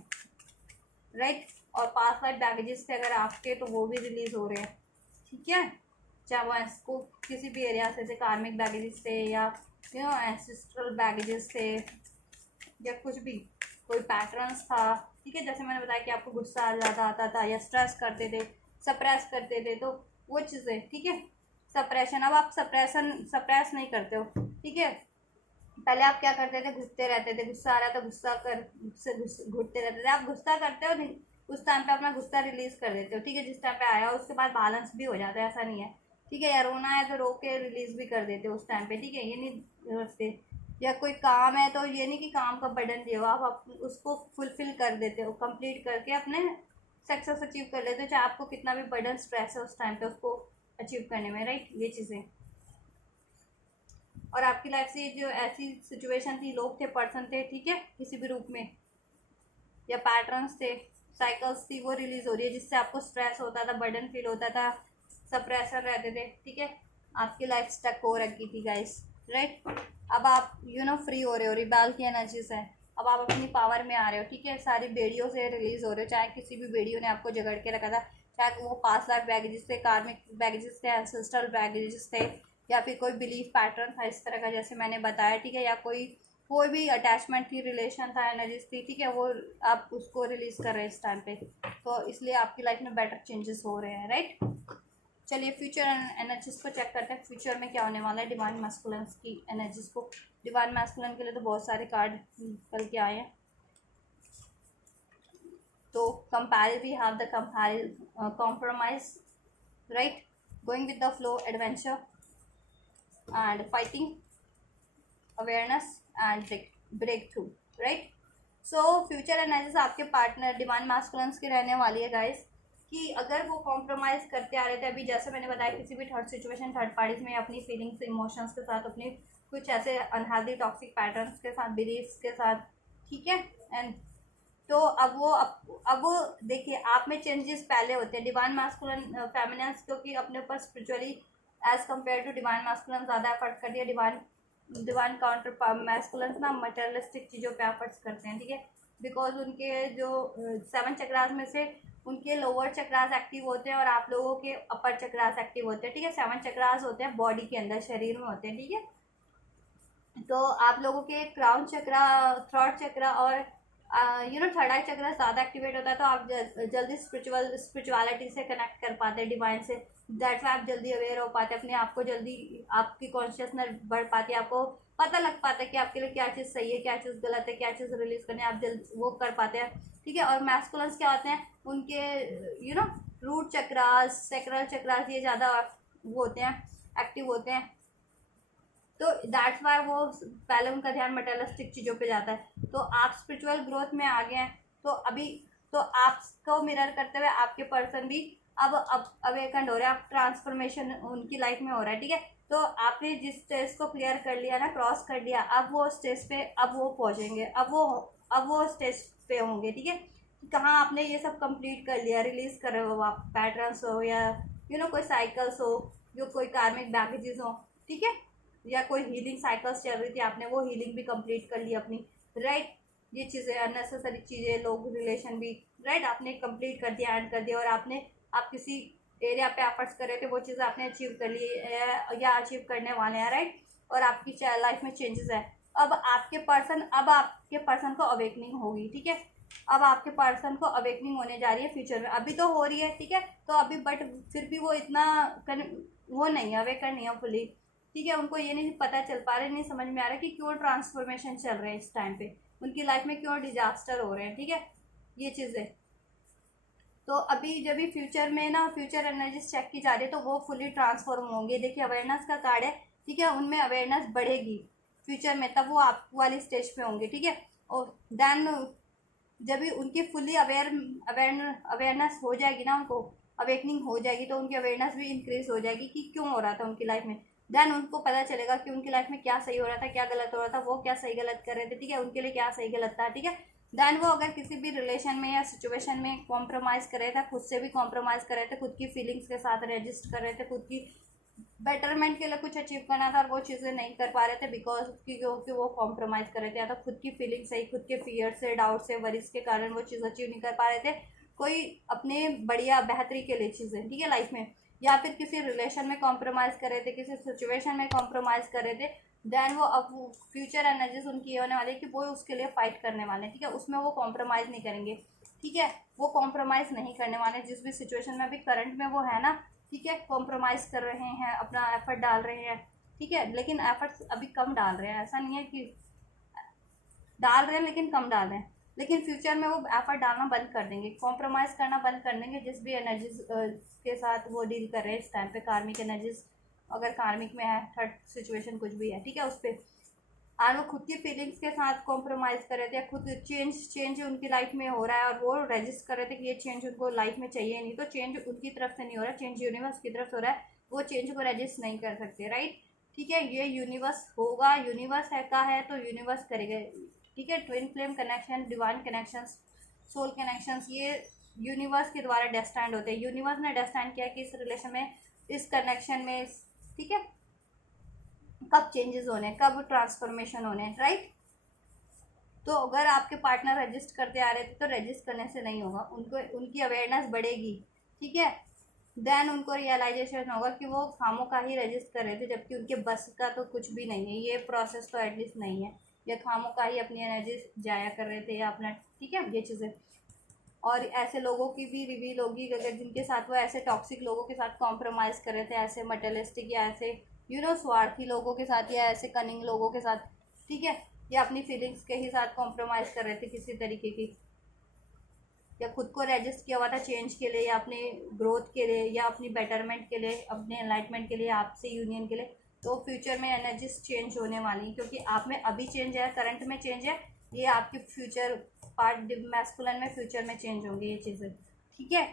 राइट। और पास्ट लाइफ बैगेजेस थे अगर आपके, तो वो भी रिलीज हो रहे हैं, ठीक है। चाहे वो इसको किसी भी एरिया से थे, कार्मिक बैगेजेस थे, या एंसेस्ट्रल बैगेजेस थे, या कुछ भी, कोई पैटर्न्स था, ठीक है। जैसे मैंने बताया कि आपको गुस्सा ज़्यादा आता था, या स्ट्रेस करते थे, सप्रेस करते थे, तो वो चीज़ें, ठीक है। सप्रेशन, अब आप सप्रेस नहीं करते हो, ठीक है। पहले आप क्या करते थे, घुटते रहते थे, गुस्सा आ रहा था, गुस्सा कर से घुटते रहते थे, आप गुस्सा करते हो नहीं, उस टाइम पे अपना गुस्सा रिलीज कर देते हो, ठीक है। जिस टाइम पे आया उसके बाद बैलेंस भी हो जाता है, ऐसा नहीं है, ठीक है। या रोना है तो रो के रिलीज भी कर देते हो उस टाइम पे, ठीक है। ये नहीं रखते, या कोई काम है तो ये नहीं कि काम का बर्डन दिए हो, आप उसको फुलफिल कर देते हो, कंप्लीट करके अपने सक्सेस अचीव कर लेते हो, चाहे आपको कितना भी बर्डन स्ट्रेस है उस टाइम पे उसको अचीव करने में, राइट। ये चीज़ें, और आपकी लाइफ से जो ऐसी सिचुएशन थी, लोग थे, पर्सन थे, ठीक है, किसी भी रूप में, या पैटर्न्स थे, साइकिल्स थी, वो रिलीज हो रही है, जिससे आपको स्ट्रेस होता था, बर्डन फील होता था, सप्रेसर रहते थे, ठीक है। आपकी लाइफ स्टक हो रखी थी गाइस, राइट। अब आप फ्री हो रहे हो, रिबेल की एनर्जी से अब आप अपनी पावर में आ रहे हो, ठीक है। सारी बेड़ियों से रिलीज हो रहे हो, चाहे किसी भी बेड़ियों ने आपको जगड़ के रखा था, चाहे वो पास्ट लाइफ बैगेजेस थे, कार्मिक बैगेजेस थे, एंसेस्ट्रल बैगेजेस थे, या फिर कोई बिलीफ पैटर्न था इस तरह का, जैसे मैंने बताया, ठीक है। या कोई भी अटैचमेंट थी, रिलेशन था, एनर्जीज थी, ठीक है, वो आप उसको रिलीज कर रहे हैं इस टाइम पे, तो इसलिए आपकी लाइफ में बेटर चेंजेस हो रहे हैं, राइट। चलिए फ्यूचर एनर्जीज को चेक करते हैं, फ्यूचर में क्या होने वाला है डिवाइन मैस्कुलिन की एनर्जीज को। डिवाइन मैस्कुलिन के लिए तो बहुत सारे कार्ड निकल के आए हैं, तो compare we have the compromise, right, going with the flow, adventure and fighting, awareness and break through, right. So future analysis आपके पार्टनर डिवाइन मास्कुलिन्स की रहने वाली है गाइस, कि अगर वो कॉम्प्रोमाइज़ करते आ रहे थे, अभी जैसे मैंने बताया किसी भी थर्ड सिचुएशन थर्ड पार्टीज में अपनी फीलिंग्स इमोशंस के साथ, अपनी कुछ ऐसे अनहेल्दी टॉक्सिक पैटर्न्स के साथ, बिलीव्स के साथ, ठीक है। एंड तो अब वो देखिए आप में चेंजेस पहले होते हैं। डिवाइन मास्कुलिन फेमिनिन्स क्योंकि अपने ऊपर spiritually as compare to divine masculine ज़्यादा एफर्ट कर दिया, डिवाइन काउंटर मैस्कुलिन्स ना मटेरियलिस्टिक चीज़ों पे एफर्ट्स करते हैं, ठीक है। बिकॉज उनके जो 7 चक्रास में से उनके लोअर चक्रास एक्टिव होते हैं और आप लोगों के अपर चक्रास एक्टिव होते हैं, ठीक है। 7 चक्रास होते हैं बॉडी के अंदर, शरीर में होते हैं, ठीक है। तो आप लोगों के क्राउन चक्रा, थ्रॉट चक्रा और थर्ड आई चक्रा ज़्यादा एक्टिवेट होता है, तो आप जल्दी स्पिरिचुअलिटी से कनेक्ट कर पाते हैं, डिवाइन से। दैट्स वाई आप जल्दी अवेयर हो पाते हैं अपने आप को, जल्दी आपकी कॉन्शियसनेस बढ़ पाती है, आपको पता लग पाता है कि आपके लिए क्या चीज़ सही है, क्या चीज़ गलत है, क्या चीज़ रिलीज करनी है, आप जल्द वो कर पाते हैं, ठीक है। और मैस्कुलिन्स क्या होते हैं, उनके रूट चक्रास, सेक्रल चक्रास ये ज़्यादा वो होते हैं, एक्टिव होते हैं। तो दैट्स वाई वो पहले उनका ध्यान मटेरियलिस्टिक चीज़ों पे जाता है। तो आप स्पिरिचुअल ग्रोथ में आ गए हैं, तो अभी तो आपको मिरर करते हुए आपके पर्सन भी अब अवेकंड हो रहे हैं, अब ट्रांसफॉर्मेशन उनकी लाइफ में हो रहा है, ठीक है। तो आपने जिस स्टेज को क्लियर कर लिया ना, क्रॉस कर लिया, अब वो स्टेज पे अब वो पहुंचेंगे, अब वो स्टेज पे होंगे, ठीक है। कहाँ आपने ये सब कंप्लीट कर लिया, रिलीज कर रहे हो आप, पैटर्न्स हो या कोई साइकिल्स हो, जो कोई कार्मिक बैगेजेस हो, ठीक है, या कोई हीलिंग साइकिल्स चल रही थी, आपने वो हीलिंग भी कंप्लीट कर ली अपनी, राइट। ये चीज़ें अननेसेसरी चीज़ें, लोग, रिलेशन भी, राइट, आपने कंप्लीट कर दिया, एंड कर दिया। और आप किसी एरिया पे एफर्ट्स कर रहे थे, वो चीज़ आपने अचीव कर ली या अचीव करने वाले हैं, राइट। और आपकी लाइफ में चेंजेस है। अब आपके पर्सन को अवेकनिंग होगी, ठीक है। अब आपके पर्सन को अवेकनिंग होने जा रही है फ्यूचर में, अभी तो हो रही है, ठीक है। तो अभी बट फिर भी वो इतना वो नहीं है, अवेकन नहीं है फुली, ठीक है। उनको ये नहीं पता चल पा रहा है, नहीं समझ में आ रहा है कि क्यों ट्रांसफॉर्मेशन चल रहे हैं इस टाइम पे, उनकी लाइफ में क्यों डिजास्टर हो रहे हैं, ठीक है, ये चीज़ें। तो अभी जब भी फ्यूचर में ना फ्यूचर एनर्जीज चेक की जा रही है, तो वो फुली ट्रांसफॉर्म होंगे। देखिए अवेयरनेस का कार्ड है, ठीक है, उनमें अवेयरनेस बढ़ेगी फ्यूचर में, तब वो आप वाली स्टेज पे होंगे, ठीक है। और देन जब भी उनकी फुली अवेयरनेस हो जाएगी ना, उनको अवेकनिंग हो जाएगी, तो उनकी अवेयरनेस भी इंक्रीज हो जाएगी कि क्यों हो रहा था उनकी लाइफ में। देन उनको पता चलेगा कि उनकी लाइफ में क्या सही हो रहा था, क्या गलत हो रहा था, वो क्या सही गलत कर रहे थे, ठीक है, उनके लिए क्या सही गलत था, ठीक है। देन वो अगर किसी भी रिलेशन में या सिचुएशन में कॉम्प्रोमाइज़ कर रहे थे, खुद से भी कॉम्प्रोमाइज़ कर रहे थे, खुद की फीलिंग्स के साथ रजिस्ट कर रहे थे, खुद की बेटरमेंट के लिए कुछ अचीव करना था और वो चीज़ें नहीं कर पा रहे थे, बिकॉज क्योंकि वो कॉम्प्रोमाइज़ कर रहे थे, या तो खुद की फीलिंग से, खुद के फियर से, डाउट से, वरीज के कारण वो चीज़ अचीव नहीं कर पा रहे थे, कोई अपने बढ़िया बेहतरी के लिए चीज़ें, ठीक है, लाइफ में। या फिर किसी रिलेशन में कॉम्प्रोमाइज़ कर रहे थे, किसी सिचुएशन में कॉम्प्रोमाइज़ कर रहे थे। देन वो अब फ्यूचर एनर्जीज उनकी ये होने वाली है कि वो उसके लिए फाइट करने वाले हैं, ठीक है, उसमें वो कॉम्प्रोमाइज़ नहीं करेंगे, ठीक है। वो कॉम्प्रोमाइज़ नहीं करने वाले जिस भी सिचुएशन में अभी करंट में वो है ना, ठीक है, कॉम्प्रोमाइज़ कर रहे हैं, अपना एफर्ट डाल रहे हैं, ठीक है, लेकिन एफर्ट्स अभी कम डाल रहे हैं, ऐसा नहीं है कि डाल रहे हैं लेकिन कम डाल रहे हैं, लेकिन फ्यूचर में वो एफर्ट डालना बंद कर देंगे, कॉम्प्रोमाइज़ करना बंद कर देंगे जिस भी एनर्जीज के साथ वो डील कर रहे हैं इस टाइम पे, कार्मिक एनर्जीज, अगर कार्मिक में है, थर्ड सिचुएशन कुछ भी है, ठीक है, उस पर। और वो खुद की फीलिंग्स के साथ कॉम्प्रोमाइज़ कर रहे थे, खुद चेंज उनकी लाइफ में हो रहा है और वो रजिस्ट कर रहे थे कि ये चेंज उनको लाइफ में चाहिए नहीं, तो चेंज उनकी तरफ से नहीं हो रहा, चेंज यूनिवर्स की तरफ से हो रहा है, वो चेंज को रजिस्ट नहीं कर सकते, राइट, ठीक है। ये यूनिवर्स होगा, यूनिवर्स है का है तो यूनिवर्स करेगा, ठीक है। Twin flame connection, divine connections, soul connections, ये यूनिवर्स के द्वारा डेस्टाइंड होते हैं, यूनिवर्स ने डेस्टाइंड किया कि इस रिलेशन में, इस कनेक्शन में, ठीक है, कब चेंजेस होने, कब ट्रांसफॉर्मेशन होने, राइट। तो अगर आपके पार्टनर रजिस्ट करते आ रहे थे, तो रजिस्ट करने से नहीं होगा, उनको उनकी अवेयरनेस बढ़ेगी, ठीक है। देन उनको रियलाइजेशन होगा कि वो खामों का ही रजिस्ट कर रहे थे, जबकि उनके बस का तो कुछ भी नहीं है, ये प्रोसेस तो एटलीस्ट नहीं है, या खामों का ही अपनी एनर्जी जाया कर रहे थे, या अपना, ठीक है, ये चीज़ें। और ऐसे लोगों की भी रिवील होगी अगर जिनके साथ वो ऐसे टॉक्सिक लोगों के साथ कॉम्प्रोमाइज़ कर रहे थे, ऐसे मटेरियलिस्टिक या ऐसे स्वार्थी लोगों के साथ, या ऐसे कनिंग लोगों के साथ, ठीक है, या अपनी फीलिंग्स के ही साथ कॉम्प्रोमाइज़ कर रहे थे किसी तरीके की, या खुद को रजिस्ट किया हुआ था चेंज के लिए, या अपने ग्रोथ के लिए, या अपनी बेटरमेंट के लिए, अपने एनलाइटमेंट के लिए, आपसे यूनियन के लिए, तो फ्यूचर में एनर्जीज चेंज होने वाली हैं, क्योंकि आप में अभी चेंज है, करंट में चेंज है, ये आपके फ्यूचर पार्ट मैस्कुलिन में फ्यूचर में चेंज होंगी ये चीज़ें, ठीक है,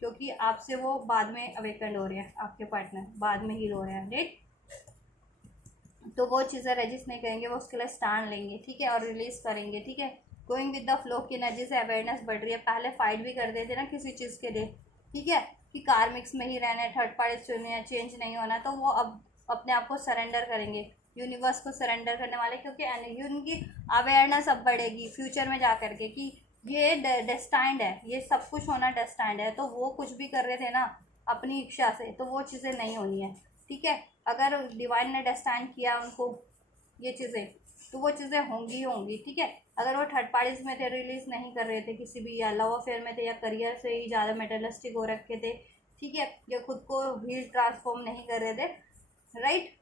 क्योंकि आपसे वो बाद में अवेकंड हो रहे हैं, आपके पार्टनर बाद में हील हो रहे हैं, राइट। तो वो चीज़ें रजिस्ट नहीं करेंगे, वो उसके लिए स्टैंड लेंगे, ठीक है, और रिलीज करेंगे, ठीक है। गोइंग विद द फ्लो की एनर्जी से अवेयरनेस बढ़ रही है। पहले फाइट भी करते थे ना किसी चीज़ के लिए, ठीक है, कि कार्मिक्स में ही रहना है, थर्ड पार्टी चुनने, चेंज नहीं होना, तो वो अब अपने आप को सरेंडर करेंगे, यूनिवर्स को सरेंडर करने वाले, क्योंकि उनकी अवेयरनेस अब बढ़ेगी फ्यूचर में जा करके कि ये डेस्टाइंड है, ये सब कुछ होना डेस्टाइंड है। तो वो कुछ भी कर रहे थे ना अपनी इच्छा से, तो वो चीज़ें नहीं होनी है, ठीक है। अगर डिवाइन ने डेस्टाइन किया उनको ये चीज़ें, तो वो चीज़ें होंगी ही होंगी, ठीक है। अगर वो थर्ड पार्टीज में थे, रिलीज नहीं कर रहे थे किसी भी, या लव अफेयर में थे, या करियर से ही ज़्यादा मेटलिस्टिक हो रखे थे, ठीक है, या खुद को व्हील ट्रांसफॉर्म नहीं कर रहे थे, राइट,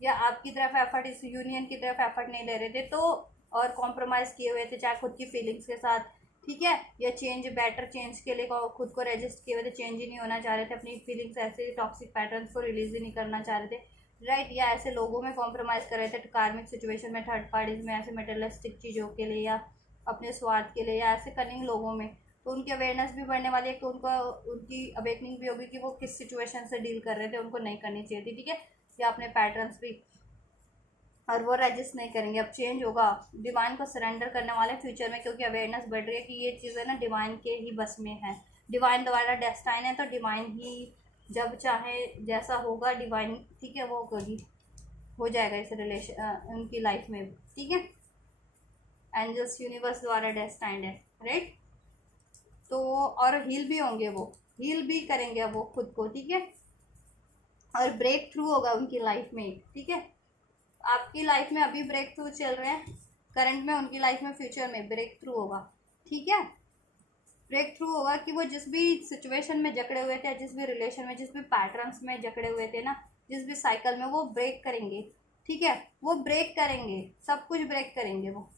या आपकी तरफ एफर्ट, इस यूनियन की तरफ एफर्ट नहीं ले रहे थे, तो और कॉम्प्रोमाइज़ किए हुए थे, चाहे खुद की फीलिंग्स के साथ, ठीक है, या चेंज, बेटर चेंज के लिए खुद को रजिस्ट किए हुए थे, चेंज ही नहीं होना चाह रहे थे, अपनी फीलिंग्स ऐसे टॉक्सिक पैटर्न्स को रिलीज ही नहीं करना चाह रहे थे, राइट, या ऐसे लोगों में कॉम्प्रोमाइज़ कर रहे थे कार्मिक सिचुएशन में, थर्ड पार्टीज में, ऐसे मेटेरियलिस्टिक चीज़ों के लिए, या अपने स्वार्थ के लिए, या ऐसे कनिंग लोगों में। तो उनकी अवेयरनेस भी बढ़ने वाली है कि उनको, उनकी अवेकनिंग भी होगी कि वो किस सिचुएशन से डील कर रहे थे, उनको नहीं करनी चाहिए थी, ठीक है, या अपने पैटर्न्स भी, और वो रजिस्ट नहीं करेंगे। अब चेंज होगा, डिवाइन को सरेंडर करने वाले फ्यूचर में, क्योंकि अवेयरनेस बढ़ रही है कि ये चीज़ें ना डिवाइन के ही बस में है, डिवाइन द्वारा डेस्टाइन है, तो डिवाइन ही जब चाहे जैसा होगा डिवाइन, ठीक है, वो होगी, हो जाएगा इस रिलेशन उनकी लाइफ में, ठीक है। एंजल्स यूनिवर्स द्वारा डेस्टाइंड है, राइट। तो और हील भी होंगे, वो हील भी करेंगे वो खुद को, ठीक है, और ब्रेक थ्रू होगा उनकी लाइफ में, ठीक है। आपकी लाइफ में अभी ब्रेक थ्रू चल रहे हैं करंट में, उनकी लाइफ में फ्यूचर में ब्रेक थ्रू होगा, ठीक है। ब्रेक थ्रू होगा कि वो जिस भी सिचुएशन में जकड़े हुए थे, जिस भी रिलेशन में, जिस भी पैटर्न्स में जकड़े हुए थे ना, जिस भी साइकिल में, वो ब्रेक करेंगे, ठीक है, वो ब्रेक करेंगे, सब कुछ ब्रेक करेंगे वो,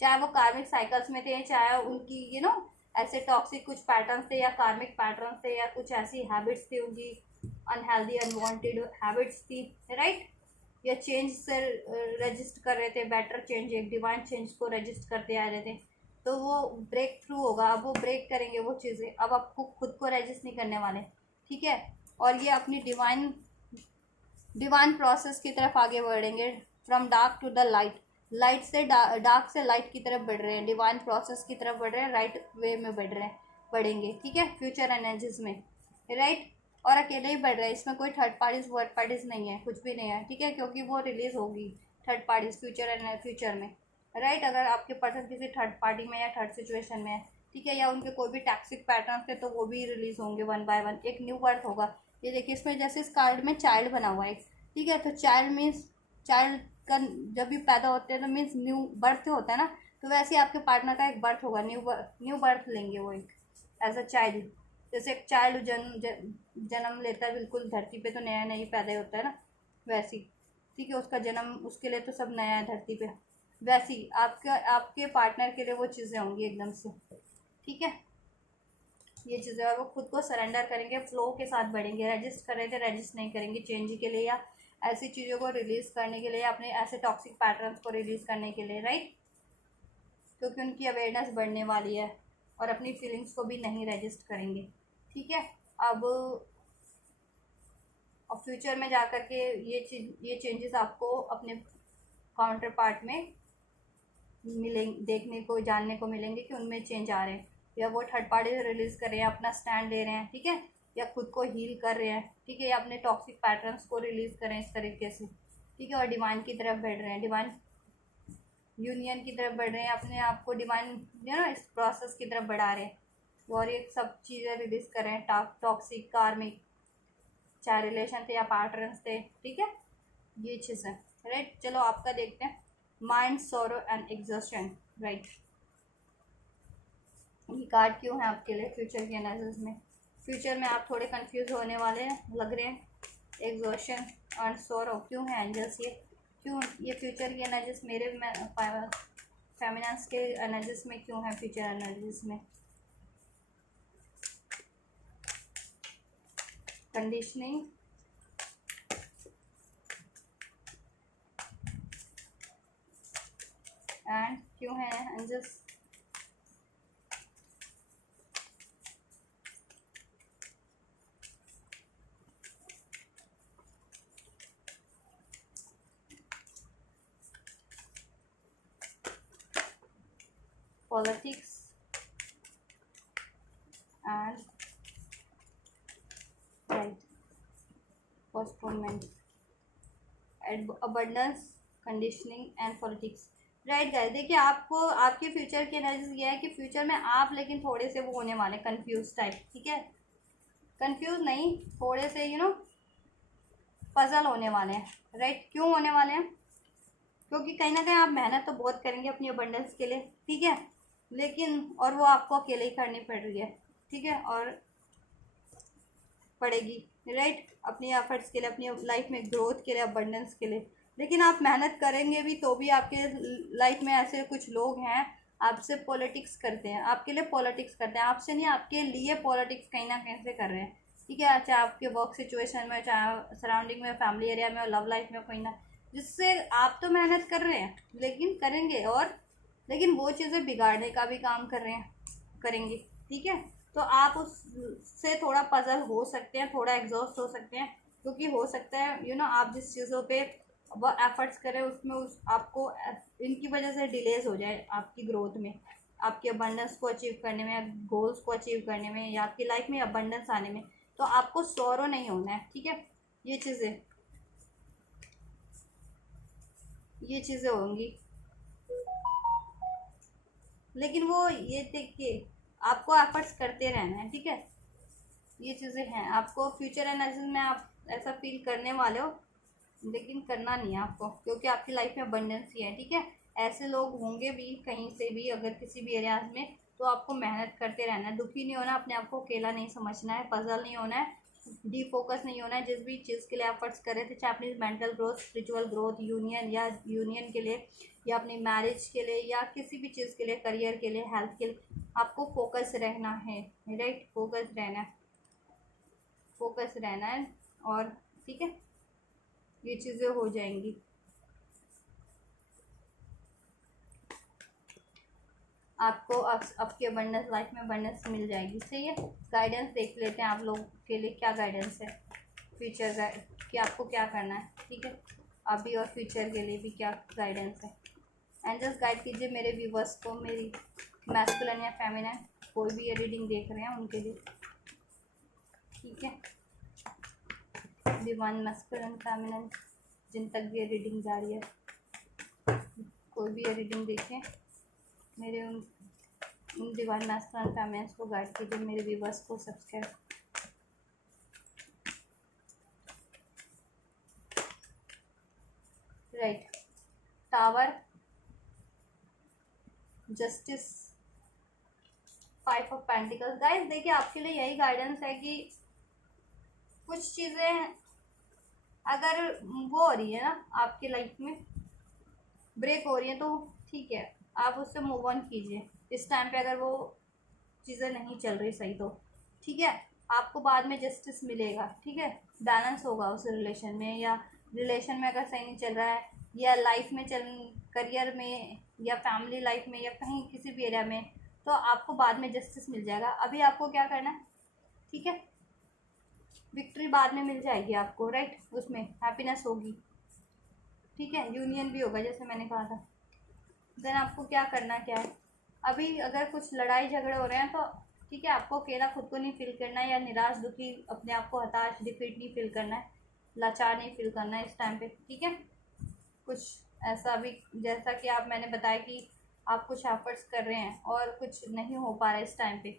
चाहे वो कार्मिक साइकिल्स में थे, चाहे उनकी ऐसे टॉक्सिक कुछ पैटर्न्स थे, या कार्मिक पैटर्न्स थे, या कुछ ऐसी हैबिट्स थी उनकी, अनहेल्दी अनवांटेड हैबिट्स थी, राइट, या चेंज से रजिस्ट कर रहे थे, बेटर चेंज, एक डिवाइन चेंज को रजिस्ट करते आ रहे थे, तो वो ब्रेक थ्रू होगा। अब वो ब्रेक करेंगे वो चीज़ें, अब आपको खुद को रजिस्ट नहीं करने वाले, ठीक है, और ये अपनी डिवाइन प्रोसेस की तरफ आगे बढ़ेंगे, from dark to the light, light से डार्क से लाइट की तरफ बढ़ रहे हैं, डिवाइन प्रोसेस की तरफ बढ़ रहे हैं, राइट वे में बढ़ेंगे, ठीक है, फ्यूचर एनर्जीज में, राइट, और अकेले ही बढ़ रहे हैं, इसमें कोई थर्ड पार्टीज वर्ड पार्टीज नहीं है, कुछ भी नहीं है, ठीक है, क्योंकि वो रिलीज होगी थर्ड पार्टीज फ्यूचर में, राइट। अगर आपके पर्सन किसी थर्ड पार्टी में या थर्ड सिचुएशन में है, ठीक है, या उनके कोई भी टैक्सिक पैटर्न थे, तो वो भी रिलीज होंगे वन बाय वन, एक न्यू बर्थ होगा। ये देखिए, इसमें जैसे इस कार्ड में चाइल्ड बना हुआ है, ठीक है, तो चाइल्ड मीन्स, चाइल्ड का जब भी पैदा होते हैं तो मीन्स न्यू बर्थ होता है ना, तो वैसे ही आपके पार्टनर का एक बर्थ होगा, न्यू बर्थ लेंगे वो एक एज अ चाइल्ड, जैसे एक चाइल्ड जन्म लेता है बिल्कुल धरती पे, तो नया नया पैदा होता है ना, वैसी, ठीक है, उसका जन्म, उसके लिए तो सब नया है धरती पे, वैसी आपके पार्टनर के लिए वो चीज़ें होंगी एकदम से, ठीक है, ये चीज़ें, और वो खुद को सरेंडर करेंगे, फ्लो के साथ बढ़ेंगे, रजिस्ट कर रहे थे रजिस्ट नहीं करेंगे चेंज के लिए, या ऐसी चीज़ों को रिलीज़ करने के लिए, अपने ऐसे टॉक्सिक पैटर्न्स को रिलीज़ करने के लिए, राइट, क्योंकि उनकी अवेयरनेस बढ़ने वाली है, और अपनी फीलिंग्स को भी नहीं रजिस्ट करेंगे, ठीक है। अब और फ्यूचर में जा कर के ये चेंजेस आपको अपने काउंटर पार्ट में मिलेंगे, देखने को जानने को मिलेंगे कि उनमें चेंज आ रहे हैं, या वो थर्ड पार्टी से रिलीज कर रहे हैं, अपना स्टैंड ले रहे हैं, ठीक है, या खुद को हील कर रहे हैं, ठीक है, या अपने टॉक्सिक पैटर्न्स को रिलीज करें इस तरीके से, ठीक है, और डिवाइन की तरफ बढ़ रहे हैं, डिवाइन यूनियन की तरफ बढ़ रहे हैं, अपने आप को डिवाइन इस प्रोसेस की तरफ बढ़ा रहे हैं, और ये सब चीज़ें रिलीज कर रहे हैं, टॉक्सिक कार्मिक, चाहे रिलेशन थे या पैटर्न्स थे, ठीक है, ये चीज़ है, राइट। चलो आपका देखते हैं, mind, sorrow and exhaustion, right, ये कार्ड क्यों है आपके लिए फ्यूचर के एनालिसिस में। फ्यूचर में आप थोड़े कंफ्यूज होने वाले हैं, लग रहे हैं, एग्जॉस्शन एंड सोरो क्यों है एंजल्स, ये क्यों, ये फ्यूचर की एनालिसिस मेरे फेमिनास के एनालिसिस में क्यों है, फ्यूचर एनालिसिस में। कंडीशनिंग, एंड क्यों है angels? Politics and right, postponement, abundance, conditioning and politics. Right guys, देखिए आपको आपके फ्यूचर की एनालिसिस ये है कि फ्यूचर में आप लेकिन थोड़े से वो होने वाले कंफ्यूज टाइप, ठीक है, कंफ्यूज नहीं, थोड़े से पजल होने वाले हैं। राइट, क्यों होने वाले हैं? क्योंकि कहीं ना कहीं आप मेहनत तो बहुत करेंगे अपनी अबंडेंस के लिए, ठीक है, लेकिन और वो आपको अकेले ही करनी पड़ रही है, ठीक है, और पड़ेगी, राइट, अपनी एफर्ट्स के लिए, अपनी लाइफ में ग्रोथ के लिए, अबंडेंस के लिए। लेकिन आप मेहनत करेंगे भी तो भी आपके लाइफ में ऐसे कुछ लोग हैं आपसे पॉलिटिक्स करते हैं, आपके लिए पॉलिटिक्स करते हैं, आपसे नहीं, आपके लिए पॉलिटिक्स कहीं ना कहीं से कर रहे हैं, ठीक है, चाहे आपके वर्क सिचुएशन में, चाहे सराउंडिंग में, फैमिली एरिया में, लव लाइफ में, कोई ना, जिससे आप तो मेहनत कर रहे हैं लेकिन करेंगे, और लेकिन वो चीज़ें बिगाड़ने का भी काम कर रहे हैं, करेंगे, ठीक है। तो आप उससे थोड़ा पजल हो सकते हैं, थोड़ा एग्जॉस्ट हो सकते हैं, क्योंकि हो सकता है आप जिस चीज़ों पे वो एफर्ट्स करें उसमें आपको इनकी वजह से डिलेज हो जाए आपकी ग्रोथ में, आपकी अबंडेंस को अचीव करने में, गोल्स को अचीव करने में, या आपकी लाइफ में अबंडेंस आने में। तो आपको सॉरो नहीं होना है, ठीक है, ये चीज़ें होंगी, लेकिन वो ये देखिए आपको एफर्ट्स करते रहना है, ठीक है, ये चीज़ें हैं। आपको फ्यूचर एनालिसिस में आप ऐसा फील करने वाले हो, लेकिन करना नहीं है आपको, क्योंकि आपकी लाइफ में अबंडेंस ही है, ठीक है। ऐसे लोग होंगे भी कहीं से भी, अगर किसी भी एरियाज में, तो आपको मेहनत करते रहना है, दुखी नहीं होना, अपने आप को अकेला नहीं समझना है, पजल नहीं होना है, डीफोकस नहीं होना है। जिस भी चीज़ के लिए एफर्ट्स कर रहे थे, चाहे अपनी mental growth, spiritual growth, union के लिए, या अपनी मैरिज के लिए, या किसी भी चीज़ के लिए, करियर के लिए, हेल्थ के लिए, आपको फोकस रहना है, राइट, फोकस रहना है, और ठीक है, ये चीज़ें हो जाएंगी। आपको आपकी अबंडेंस, लाइफ में अबंडेंस मिल जाएगी, सही है। गाइडेंस देख लेते हैं आप लोग के लिए क्या गाइडेंस है, फ्यूचर कि आपको क्या करना है, ठीक है, अभी और फ्यूचर के लिए भी क्या गाइडेंस है। एंजल्स गाइड कीजिए मेरे व्यूवर्स को, मेरी मैस्कुलिन या फेमिनिन कोई भी ये रीडिंग देख रहे हैं उनके लिए, ठीक है, डिवाइन मैस्कुलिन फेमिनिन, जिन तक भी ये रीडिंग जा रही है, कोई भी ये रीडिंग देखें, मेरे उन डिवाइन मैस्कुलिन फेमिनिन को गाइड कीजिए, मेरे व्यूवर्स को subscribe. Right, tower, justice, 5 of pentacles. Guys देखिए आपके लिए यही गाइडेंस है कि कुछ चीज़ें अगर वो हो रही है ना आपकी लाइफ में, ब्रेक हो रही है, तो ठीक है, आप उससे मूव ऑन कीजिए इस टाइम पे, अगर वो चीज़ें नहीं चल रही सही तो, ठीक है, आपको बाद में जस्टिस मिलेगा, ठीक है, बैलेंस होगा उस रिलेशन में, या रिलेशन में अगर सही नहीं चल रहा है, या लाइफ में करियर में, या फैमिली लाइफ में, या कहीं किसी भी एरिया में, तो आपको बाद में जस्टिस मिल जाएगा। अभी आपको क्या करना है, ठीक है, विक्ट्री बाद में मिल जाएगी आपको, राइट, उसमें हैप्पीनेस होगी, ठीक है, यूनियन भी होगा जैसे मैंने कहा था। देन आपको क्या करना क्या है, अभी अगर कुछ लड़ाई झगड़े हो रहे हैं तो ठीक है, आपको अकेला खुद को नहीं फील करना है, या निराश, दुखी, अपने आप को हताश, डिफीट नहीं फील करना है, लाचार नहीं फील करना है इस टाइम पे, ठीक है। कुछ ऐसा भी, जैसा कि मैंने बताया कि आप कुछ एफर्ट्स कर रहे हैं और कुछ नहीं हो पा रहा है इस टाइम पे,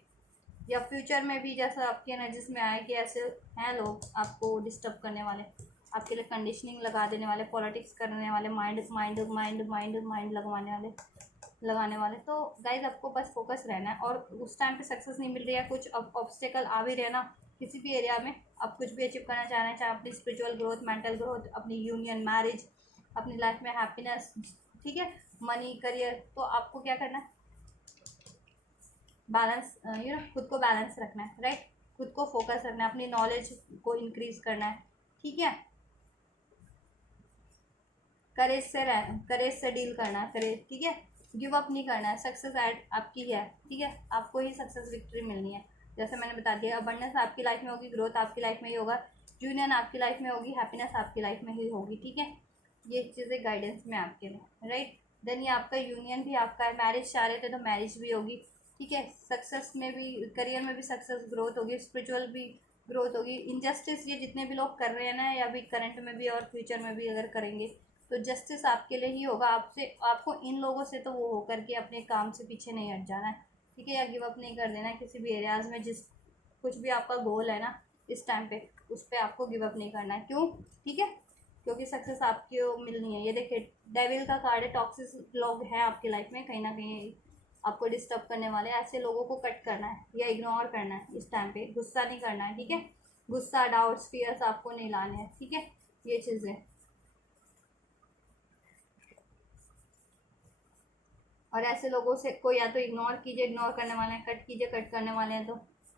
या फ्यूचर में भी जैसा आपकी एनर्जीज में आए कि ऐसे हैं लोग आपको डिस्टर्ब करने वाले, आपके लिए कंडीशनिंग लगा देने वाले, पॉलिटिक्स करने वाले, माइंड लगाने वाले। तो गाइज आपको बस फोकस रहना है, और उस टाइम पे सक्सेस नहीं मिल रही है, कुछ ऑब्स्टेकल आ भी रहे हैं ना किसी भी एरिया में, आप कुछ भी अचीव करना चाह रहे हैं, चाहे अपनी स्पिरिचुअल ग्रोथ, मेंटल ग्रोथ, अपनी यूनियन, मैरिज, अपनी लाइफ में हैप्पीनेस, ठीक है, मनी, करियर, तो आपको क्या करना है, बैलेंस, खुद को बैलेंस रखना है, राइट, खुद को फोकस रखना है, अपनी नॉलेज को इंक्रीज करना है, ठीक है, करेज से डील करना है, करेज, ठीक है, गिव अप नहीं करना है, सक्सेस एड आपकी है, ठीक है, आपको ही सक्सेस विक्ट्री मिलनी है। जैसे मैंने बता दिया, अबंडेंस आपकी लाइफ में होगी, ग्रोथ आपकी लाइफ में ही होगा, यूनियन आपकी लाइफ में होगी, हैप्पीनेस आपकी लाइफ में ही होगी, ठीक है। ये चीज़ें गाइडेंस में आपके लिए, राइट। देन ये आपका यूनियन भी आपका है, मैरिज चाह रहे थे तो मैरिज भी होगी, ठीक है। सक्सेस में भी, करियर में भी सक्सेस ग्रोथ होगी, स्पिरिचुअल भी ग्रोथ होगी। इनजस्टिस ये जितने भी लोग कर रहे हैं ना, या भी करंट में भी और फ्यूचर में भी अगर करेंगे तो जस्टिस आपके लिए ही होगा। आपसे, आपको इन लोगों से तो वो होकर के अपने काम से पीछे नहीं हट जाना है, ठीक है, या गिव अप नहीं कर देना है किसी भी एरियाज़ में। जिस कुछ भी आपका गोल है ना इस टाइम पे, उस पर आपको गिव अप नहीं करना है। क्यों? ठीक है, क्योंकि सक्सेस आपको मिलनी है। ये देखिए, डेविल का कार्ड है, टॉक्सिक लोग हैं आपकी लाइफ में, कहीं ना कहीं आपको डिस्टर्ब करने वाले, ऐसे लोगों को कट करना है या इग्नोर करना है इस टाइम पे, गुस्सा नहीं करना है, ठीक है। गुस्सा, डाउट्स, फियर्स आपको नहीं लाने हैं, ठीक है, ये चीज़ें। और ऐसे लोगों से को या तो इग्नोर कीजिए, इग्नोर करने वाले हैं, कट कीजिए, कट करने वाले हैं तो,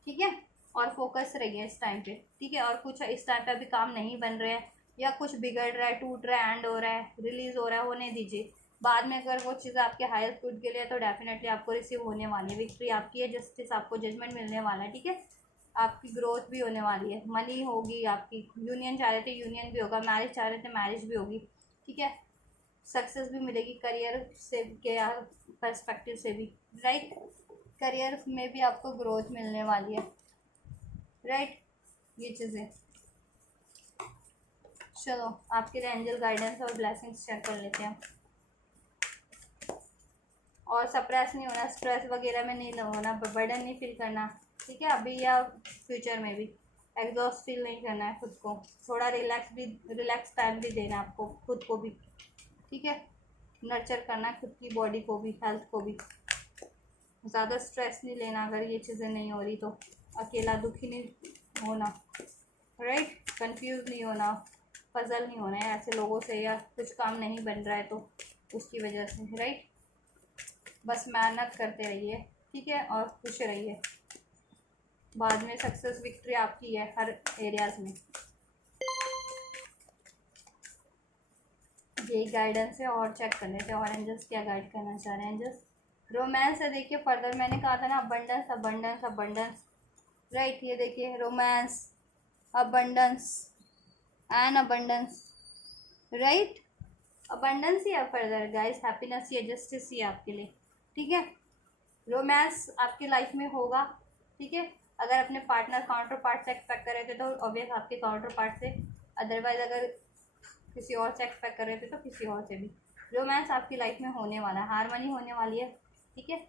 ठीक है। और फोकस रहिए इस टाइम पे, ठीक है। और कुछ इस टाइम पे अभी काम नहीं बन रहे हैं, या कुछ बिगड़ रहा है, टूट रहा है, एंड हो रहा है, रिलीज हो रहा है, होने दीजिए। बाद में अगर वो चीज़ आपके हायर गुड के लिए तो डेफिनेटली आपको रिसीव होने वाली है, विक्ट्री आपकी है, जस्टिस आपको, जजमेंट मिलने वाला है, ठीक है। आपकी ग्रोथ भी होने वाली है, मनी होगी आपकी, यूनियन चाह रहे थे यूनियन भी होगा, मैरिज चाह रहे थे मैरिज भी होगी, ठीक है। सक्सेस भी मिलेगी करियर से के पर्सपेक्टिव से भी, राइट। करियर में भी आपको ग्रोथ मिलने वाली है, राइट, ये चीज़ें। चलो आपके लिए एंजल गाइडेंस और ब्लेसिंग्स चेक कर लेते हैं। और सप्रेस नहीं होना, स्ट्रेस वगैरह में नहीं होना, बर्डन नहीं फील करना, ठीक है, अभी या फ्यूचर में भी। एग्जॉस्ट फील नहीं करना है खुद को, थोड़ा रिलैक्स टाइम भी देना है आपको खुद को भी, ठीक है। नर्चर करना है खुद की बॉडी को भी, हेल्थ को भी। ज़्यादा स्ट्रेस नहीं लेना अगर ये चीज़ें नहीं हो रही तो। अकेला दुखी नहीं होना, राइट, कंफ्यूज नहीं होना, पजल नहीं होना है ऐसे लोगों से, या कुछ काम नहीं बन रहा है तो उसकी वजह से, राइट। बस मेहनत करते रहिए, ठीक है, और खुश रहिए, बाद में सक्सेस विक्ट्री आपकी है हर एरियाज़ में। यही गाइडेंस है, और चेक कर लेते हैं और एंजल्स क्या गाइड करना चाह रहे हैं। एंजल्स रोमांस है, देखिए फर्दर मैंने कहा था ना, अबंडेंस अबंडेंस अबंडेंस, राइट। ये देखिए romance, abundance and abundance, right. Abundance ही है फर्दर गाइस, हैप्पीनेस ही, जस्टिस ही आपके लिए, ठीक है। रोमांस आपकी लाइफ में होगा, ठीक है। अगर अपने पार्टनर काउंटर पार्ट से एक्सपेक्ट कर रहे थे तो ऑब्वियस आपके काउंटर पार्ट से, अदरवाइज अगर किसी और से एक्सपेक्ट कर रहे थे तो किसी और से भी रोमांस आपकी लाइफ में होने वाला है, हारमनी होने वाली है, ठीक है।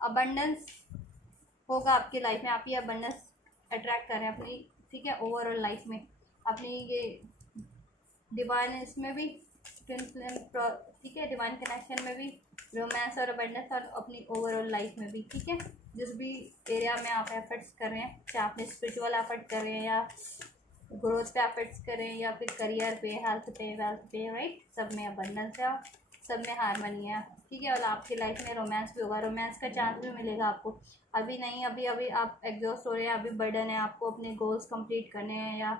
अबंडेंस होगा आपकी लाइफ में, आप ये अबंडेंस अट्रैक्ट करें अपनी, ठीक है, ओवरऑल लाइफ में अपनी। ये डिवाइन इसमें भी, ठीक है, डिवाइन कनेक्शन में भी रोमांस और अबंडेंस, और अपनी ओवरऑल लाइफ में भी, ठीक है। जिस भी एरिया में आप एफर्ट्स कर रहे हैं, चाहे आपने स्पिरिचुअल एफर्ट कर रहे हैं या ग्रोथ पे एफर्ट्स करें या फिर करियर पे, हेल्थ पे, वेल्थ पे, राइट, सब में अबंडेंस है, सब में हारमोनी है, ठीक है। और आपकी लाइफ में रोमांस भी होगा, रोमांस का चांस भी मिलेगा आपको। अभी नहीं, अभी अभी आप एग्जॉस्ट हो रहे हैं, अभी बर्डन है आपको अपने गोल्स कंप्लीट करने हैं, या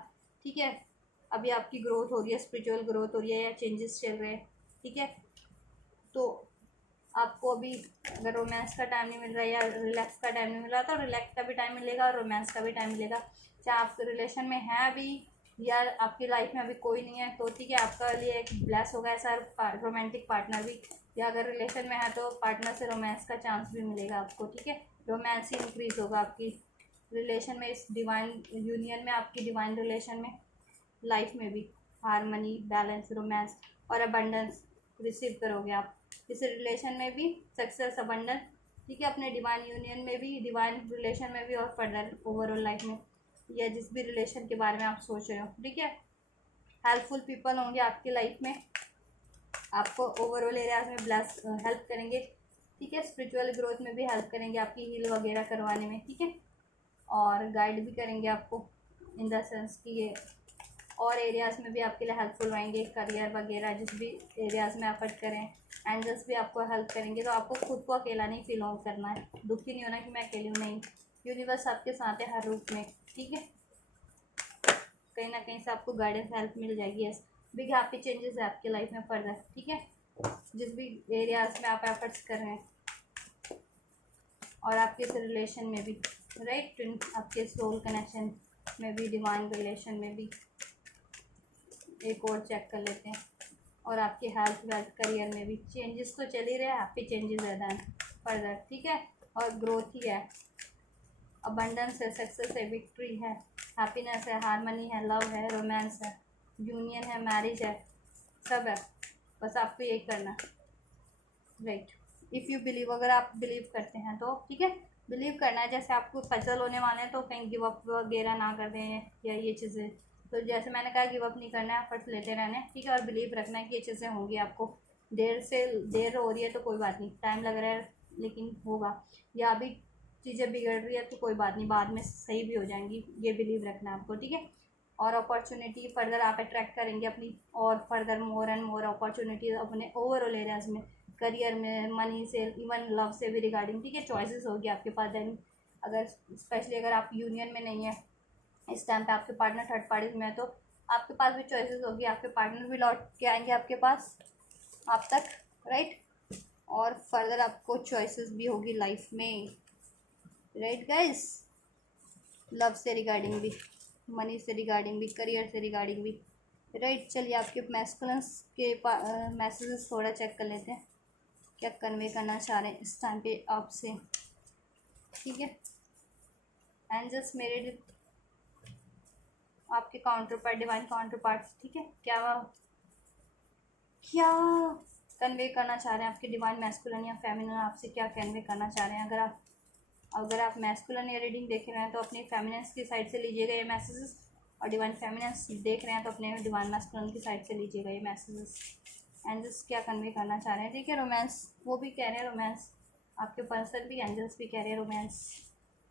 ठीक है, अभी आपकी ग्रोथ हो रही है, स्पिरिचुअल ग्रोथ हो रही है, या चेंजेस चल रहे हैं, ठीक है। तो आपको अभी अगर रोमांस का टाइम नहीं मिल रहा है या रिलैक्स का टाइम नहीं मिल रहा, तो रिलैक्स का भी टाइम मिलेगा और रोमांस का भी टाइम मिलेगा। चाहे आप रिलेशन में हैं अभी, या आपकी लाइफ में अभी कोई नहीं है तो ठीक है, आपका लिए एक ब्लेस होगा ऐसा रोमांटिक पार्टनर भी। या अगर रिलेशन में है तो पार्टनर से रोमांस का चांस भी मिलेगा आपको, ठीक है। रोमांस ही इंक्रीज होगा आपकी रिलेशन में, इस डिवाइन यूनियन में, आपकी डिवाइन रिलेशन में, लाइफ में भी हारमनी, बैलेंस, रोमांस और अबंडेंस रिसीव करोगे आप इस रिलेशन में भी, सक्सेस, अबंडेंस, ठीक है, अपने डिवाइन यूनियन में भी, डिवाइन रिलेशन में भी, और फर्दर ओवरऑल लाइफ में, या जिस भी रिलेशन के बारे में आप सोच रहे हो, ठीक है। हेल्पफुल पीपल होंगे आपकी लाइफ में, आपको ओवरऑल एरियाज में ब्लेस हेल्प करेंगे, ठीक है। स्पिरिचुअल ग्रोथ में भी हेल्प करेंगे, आपकी हील वगैरह करवाने में, ठीक है। और गाइड भी करेंगे आपको इन द सेंस कि ये और एरियाज़ में भी आपके लिए हेल्पफुल रहेंगे, करियर वगैरह जिस भी एरियाज़ में एफर्ट करें, एंजल्स भी आपको हेल्प करेंगे। तो आपको खुद को अकेला नहीं फील करना है, दुखी नहीं होना कि मैं अकेली हूँ, नहीं, यूनिवर्स आपके साथ है हर रूप में, ठीक है। कहीं ना कहीं से आपको गाइडेंस हेल्प मिल जाएगी, यस। बिग हैप्पी चेंजेस है आपकी लाइफ में फर्दर, ठीक है। जिस भी एरियाज में आप एफर्ट्स कर रहे हैं, और आपके इस रिलेशन में भी, राइट, आपके सोल कनेक्शन में भी, डिवाइन रिलेशन में भी। एक और चेक कर लेते हैं। और आपके हेल्थ वेल्थ करियर में भी चेंजेस तो चल ही रहे हैं, हैप्पी चेंजेस है दैन फर्दर, ठीक है, और ग्रोथ ही है, अबंडेंस है, सक्सेस है, विक्ट्री है, हैप्पीनेस है, हारमनी है, लव है, रोमांस है, यूनियन है, मैरिज है, सब है। बस आपको यही करना है, राइट। इफ़ यू बिलीव, अगर आप बिलीव करते हैं तो ठीक है, बिलीव करना है। जैसे आपको पजल होने वाले हैं तो कहीं गिव अप वगैरह ना कर दें या ये चीज़ें। तो जैसे मैंने कहा, गिव अप नहीं करना है, एफर्ट्स लेते रहना है, ठीक है, और बिलीव रखना है कि ये चीज़ें होंगी। आपको देर हो रही है तो कोई बात नहीं, टाइम लग रहा है लेकिन होगा, या अभी चीज़ें बिगड़ रही है तो कोई बात नहीं, बाद में सही भी हो जाएंगी, ये बिलीव रखना है आपको, ठीक है। और अपॉर्चुनिटी फर्दर आप अट्रैक्ट करेंगे अपनी, और further more and more opportunities अपने ओवरऑल एरियाज में, करियर में, मनी से, इवन लव से भी रिगार्डिंग, ठीक है। चॉइसेस होगी आपके पास देन, अगर स्पेशली अगर आप यूनियन में नहीं है इस टाइम पे, आपके पार्टनर थर्ड पार्टीज में है, तो आपके पास भी चॉइसेस होगी, आपके पार्टनर भी लौट के आएंगे आपके पास आप तक, राइट। और फर्दर आपको चॉइसेस भी होगी लाइफ में, राइट गाइस, लव से रिगार्डिंग भी, मनी से रिगार्डिंग भी, करियर से रिगार्डिंग भी, राइट। चलिए आपके मैस्कुलेंस के मैसेजेस थोड़ा चेक कर लेते हैं, क्या कन्वे करना चाह रहे हैं इस टाइम पे आपसे, ठीक है। एंजल्स मेरे आपके counter part, divine counter part, ठीक है, क्या क्या कन्वे करना चाह रहे हैं आपके डिवाइन मैस्कुलिन या फेमिनिन, आपसे क्या कन्वे करना चाह रहे हैं। अगर आप मैस्कुलिन या रीडिंग देख रहे हैं तो अपने फेमिनिन्स की साइड से लीजिएगा ये मैसेजेस, और डिवाइन फेमिनिन्स देख रहे हैं तो अपने डिवाइन मैस्कुलिन की साइड से लीजिएगा ये मैसेजेस। एंजल्स क्या कन्वे करना चाह रहे हैं, ठीक है। रोमांस, वो भी कह रहे हैं रोमांस, आपके पर्सन भी, एंजल्स भी कह रहे हैं रोमांस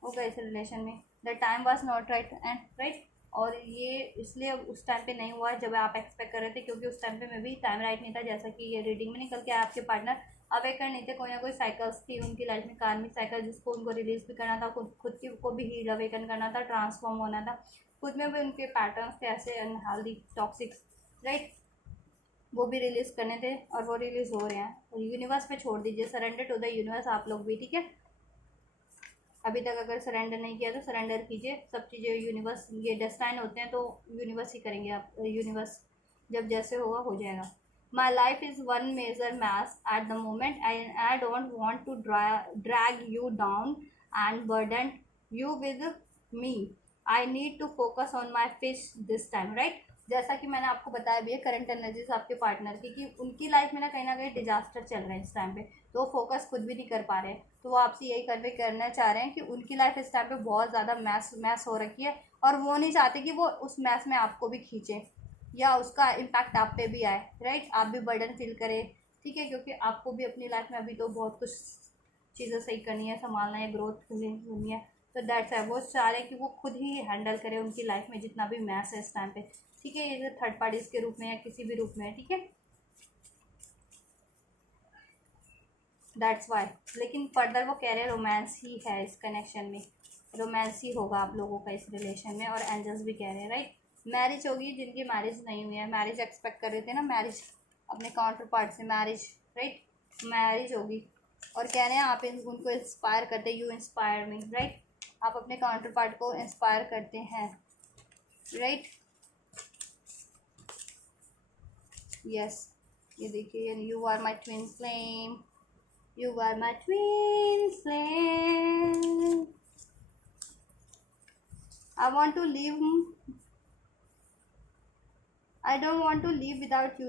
होगा इस रिलेशन में। The time was not right and right, और ये इसलिए उस टाइम पे नहीं हुआ जब आप एक्सपेक्ट कर रहे थे, क्योंकि उस टाइम पे में भी टाइम राइट नहीं था, जैसा कि ये रीडिंग में निकल के आपके पार्टनर अवेकर नहीं थे। कोई ना कोई साइकिल्स थी उनकी लाइफ में, कार्मिक साइकिल, जिसको उनको रिलीज भी करना था, खुद की को भी हील अवेकन करना था, ट्रांसफॉर्म होना था, खुद में भी उनके पैटर्न्स थे ऐसे अनहेल्दी टॉक्सिक्स, राइट, वो भी रिलीज करने थे, और वो रिलीज हो रहे हैं। तो यूनिवर्स पे छोड़ दीजिए, सरेंडर टू द यूनिवर्स आप लोग भी, ठीक है। अभी तक अगर सरेंडर नहीं किया तो सरेंडर कीजिए, सब चीज़ें यूनिवर्स, ये डेस्टाइन होते हैं तो यूनिवर्स ही करेंगे आप, यूनिवर्स जब जैसे होगा हो जाएगा। My life is one major mess at the moment, I don't want to drag you down and burden you with me, I need to focus on my fish this time, right. जैसा कि मैंने आपको बताया भी है current energies आपके partner की, कि उनकी लाइफ में ना कहीं डिजास्टर चल रहे हैं इस टाइम पे, तो वो फोकस खुद भी नहीं कर पा रहे हैं। तो वो आपसे यही कन्वे करना चाह रहे हैं कि उनकी लाइफ इस टाइम पे बहुत ज़्यादा मैस हो रखी है, और वो नहीं चाहते कि वो उस मैस में आपको भी खींचे या उसका इम्पैक्ट आप पे भी आए, राइट, आप भी बर्डन फील करें, ठीक है, क्योंकि आपको भी अपनी लाइफ में अभी तो बहुत कुछ चीज़ें सही करनी है, संभालना है, ग्रोथ होनी है। तो दैट्स है, वो चाह रहे हैं कि वो खुद ही हैंडल करे उनकी लाइफ में जितना भी मैस है इस टाइम पे, ठीक है, ये थर्ड पार्टीज के रूप में या किसी भी रूप में, ठीक है, दैट्स वाई। लेकिन फर्दर वो कह रहे हैं रोमांस ही है इस कनेक्शन में, रोमांस ही होगा आप लोगों का इस रिलेशन में, और एंजल्स भी कह रहे हैं, राइट। मैरिज होगी, जिनकी मैरिज नहीं हुई है, मैरिज एक्सपेक्ट कर रहे थे ना, मैरिज अपने काउंटर पार्ट से, मैरिज, राइट, मैरिज होगी, और कह रहे हैं आप उनको इंस्पायर करते, यू इंस्पायर मी, राइट, आप अपने काउंटर पार्ट को इंस्पायर करते हैं, राइट, यस। ये देखिए, you are my twin flame, you are my twin flame, I want to live, I don't want to live without you,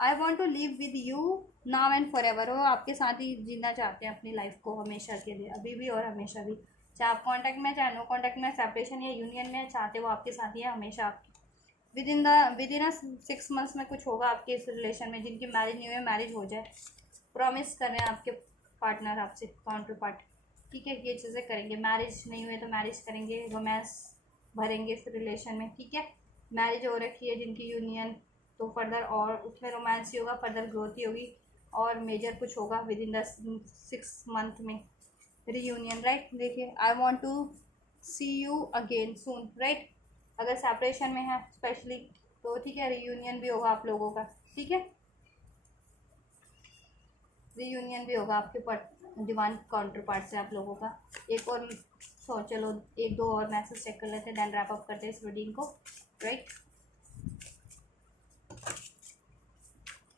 I want to live with you now and forever। वो आपके साथ ही जीना चाहते हैं अपनी life को हमेशा के लिए, अभी भी और हमेशा भी, चाहे आप कॉन्टैक्ट में, चाहे नो कॉन्टैक्ट में, सेपरेशन या यूनियन में, चाहते वो आपके साथ ही है हमेशा आपकी। विद इन 6 मंथ्स में कुछ होगा आपके इस रिलेशन में, जिनकी मैरिज नहीं हुई मैरिज हो जाए, प्रॉमिस कर रहे हैं आपके पार्टनर आपसे, काउंटर पार्ट, ठीक है, ये चीज़ें करेंगे। मैरिज नहीं हुए तो मैरिज करेंगे, रोमांस भरेंगे इस रिलेशन में, ठीक है। मैरिज हो रखी है जिनकी यूनियन, तो फर्दर और उसमें रोमांस ही होगा, फर्दर ग्रोथ ही होगी, और मेजर कुछ होगा विद इन द 6 मंथ में, रीयूनियन, राइट। देखिए, I want to see you again soon, right, अगर सेपरेशन में है स्पेशली तो ठीक है, रीयूनियन भी होगा आप लोगों का, ठीक है। रीयूनियन भी होगा आपके डिवाइन काउंटर पार्ट से आप लोगों का। एक और चलो एक दो और मैसेज चेक कर लेते हैं, देन रैप अप करते हैं इस रीडिंग को, राइट।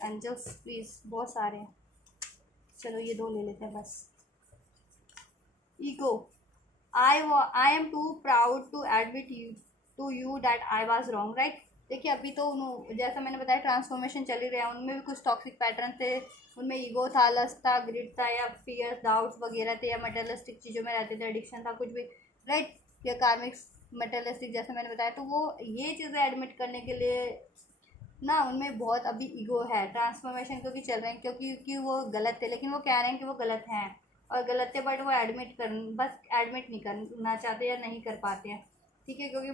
एंजल्स प्लीज, बहुत सारे हैं, चलो ये दो ले लेते हैं बस। Ego, I am too proud to admit you that I was wrong, right. देखिए अभी तो जैसा मैंने बताया ट्रांसफॉर्मेशन चल ही रहा है, उनमें भी कुछ टॉक्सिक पैटर्न थे, उनमें ईगो था, लस्ट था, ग्रिड था, या फियर डाउट्स वगैरह थे, या मटेरियलिस्टिक चीज़ों में रहते थे, एडिक्शन था कुछ भी, राइट, या कार्मिक मटेरियलिस्टिक जैसे मैंने बताया। तो वो ये चीज़ें एडमिट करने के लिए ना उनमें बहुत अभी ईगो है, ट्रांसफॉर्मेशन क्योंकि चल रहे हैं, क्योंकि वो गलत थे, लेकिन वो कह रहे हैं कि वो गलत हैं और गलत थे, बट वो बस एडमिट नहीं करना चाहते या नहीं कर पाते हैं, ठीक है, क्योंकि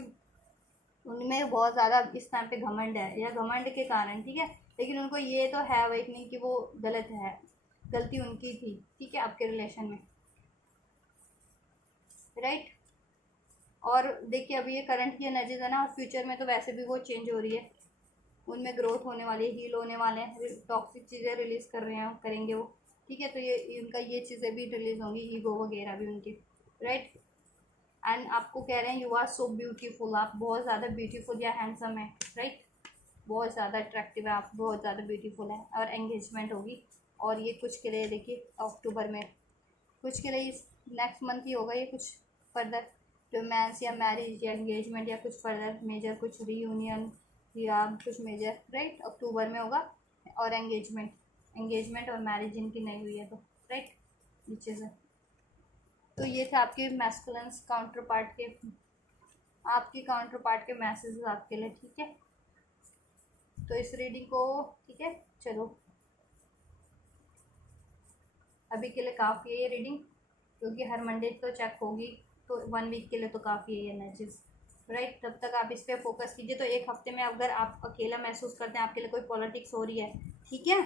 उनमें बहुत ज़्यादा इस टाइम पे घमंड है, या घमंड के कारण, ठीक है, लेकिन उनको ये तो है अवेकनिंग कि वो गलत है, गलती उनकी थी, ठीक है, आपके रिलेशन में, राइट। और देखिए अभी ये करंट की एनर्जीज है ना, और फ्यूचर में तो वैसे भी वो चेंज हो रही है, उनमें ग्रोथ होने वाली है, हील होने वाले हैं, टॉक्सिक चीज़ें रिलीज़ कर रहे हैं, करेंगे वो, ठीक है। तो ये उनका ये चीज़ें भी रिलीज़ होंगी, ईगो वगैरह भी उनकी, राइट। एंड आपको कह रहे हैं यू आर सो ब्यूटीफुल, आप बहुत ज़्यादा ब्यूटीफुल या हैंडसम है, राइट, बहुत ज़्यादा अट्रैक्टिव है, आप बहुत ज़्यादा ब्यूटीफुल है। और एंगेजमेंट होगी, और ये कुछ के लिए देखिए अक्टूबर में, कुछ के लिए नेक्स्ट मंथ ही होगा ये, कुछ फर्दर रोमांस या मैरिज या एंगेजमेंट या कुछ फर्दर मेजर कुछ रीयूनियन या कुछ मेजर, राइट, अक्टूबर में होगा। और एंगेजमेंट और मैरिज इनकी नहीं हुई है तो, राइट, ये चीज़ें। तो ये थे आपके मैस्कुलिन काउंटर पार्ट के, आपके काउंटर पार्ट के मैसेजेस आपके लिए, ठीक है। तो इस रीडिंग को, ठीक है, चलो अभी के लिए काफ़ी है ये रीडिंग, क्योंकि हर मंडे तो चेक होगी, तो 1 वीक के लिए तो काफ़ी है ये एनर्जीज, राइट। तब तक आप इस पर फोकस कीजिए। तो एक हफ्ते में अगर आप अकेला महसूस करते हैं, आपके लिए कोई पॉलिटिक्स हो रही है, ठीक है,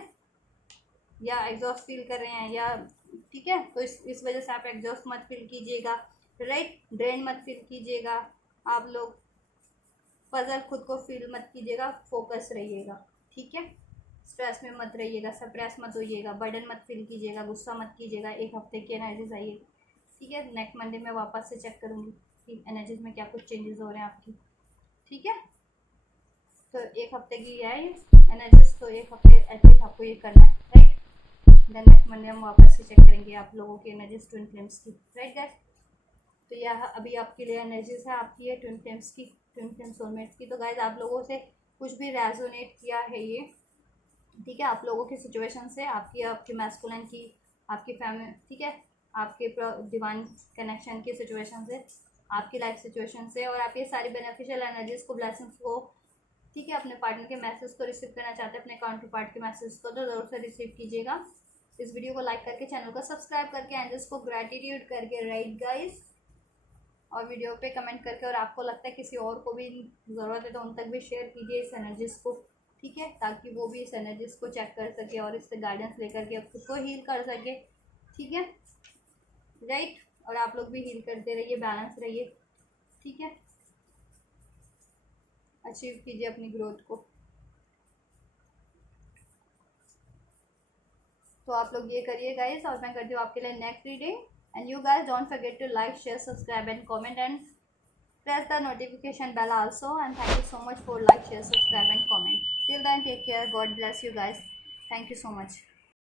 या एग्जॉस्ट फील कर रहे हैं, या ठीक है, तो इस वजह से आप एग्जॉस्ट मत फील कीजिएगा, राइट, ड्रेन मत फील कीजिएगा, आप लोग पजल खुद को फील मत कीजिएगा, फोकस रहिएगा, ठीक है, स्ट्रेस में मत रहिएगा, सप्रेस मत होइएगा, बर्डन मत फील कीजिएगा, गुस्सा मत कीजिएगा। एक हफ्ते की एनर्जीज आइए, ठीक है, नेक्स्ट मंडे में वापस से चेक करूँगी कि एनर्जीज में क्या कुछ चेंजेस हो रहे हैं आपकी, ठीक है। तो एक हफ्ते की है ये एनर्जीज, तो एक हफ्ते एटलीस्ट आपको ये करना है, राइट। देन नेक्स्ट मंडे हम वापस से चेक करेंगे आप लोगों की एनर्जीज ट्विन फ्लेम्स की, राइट गाइस। तो यह अभी आपके लिए एनर्जीज है आपकी है ट्विन फ्लेम्स की, ट्विन फ्लेम सोलमेट्स की। तो गाइज आप लोगों से कुछ भी रेजोनेट किया है ये, ठीक है, आप लोगों की सिचुएशन से, आपकी मैस्कुलिन की, आपकी फैमिली, ठीक है, आपके डिवाइन कनेक्शन की सिचुएशन से, आपकी लाइफ सिचुएशन से, और आप ये सारी बेनिफिशियल एनर्जीज को, ब्लेसिंग्स को, ठीक है, अपने पार्टनर के मैसेज को रिसीव करना चाहते हैं, अपने काउंटर पार्ट के मैसेज को, तो ज़रूर से रिसीव कीजिएगा। इस वीडियो को लाइक करके, चैनल को सब्सक्राइब करके, एंजल्स को ग्रेटिट्यूड करके, राइट गाइज, और वीडियो पे कमेंट करके, और आपको लगता है किसी और को भी ज़रूरत है तो उन तक भी शेयर कीजिए इस एनर्जीज़ को, ठीक है, ताकि वो भी इस एनर्जीज़ को चेक कर सके और इससे गाइडेंस लेकर के खुद को हील कर सके, ठीक है, राइट। और आप लोग भी हील करते रहिए, बैलेंस रहिए, ठीक है, अचीव कीजिए अपनी ग्रोथ को। तो आप लोग ये करिए गाइस, और मैं करती हूँ आपके लिए next reading. And you guys don't forget to like, share, subscribe and comment, and press the notification bell also, and thank you so much for like, share, subscribe and comment. Till then, take care, God bless you guys, thank you so much.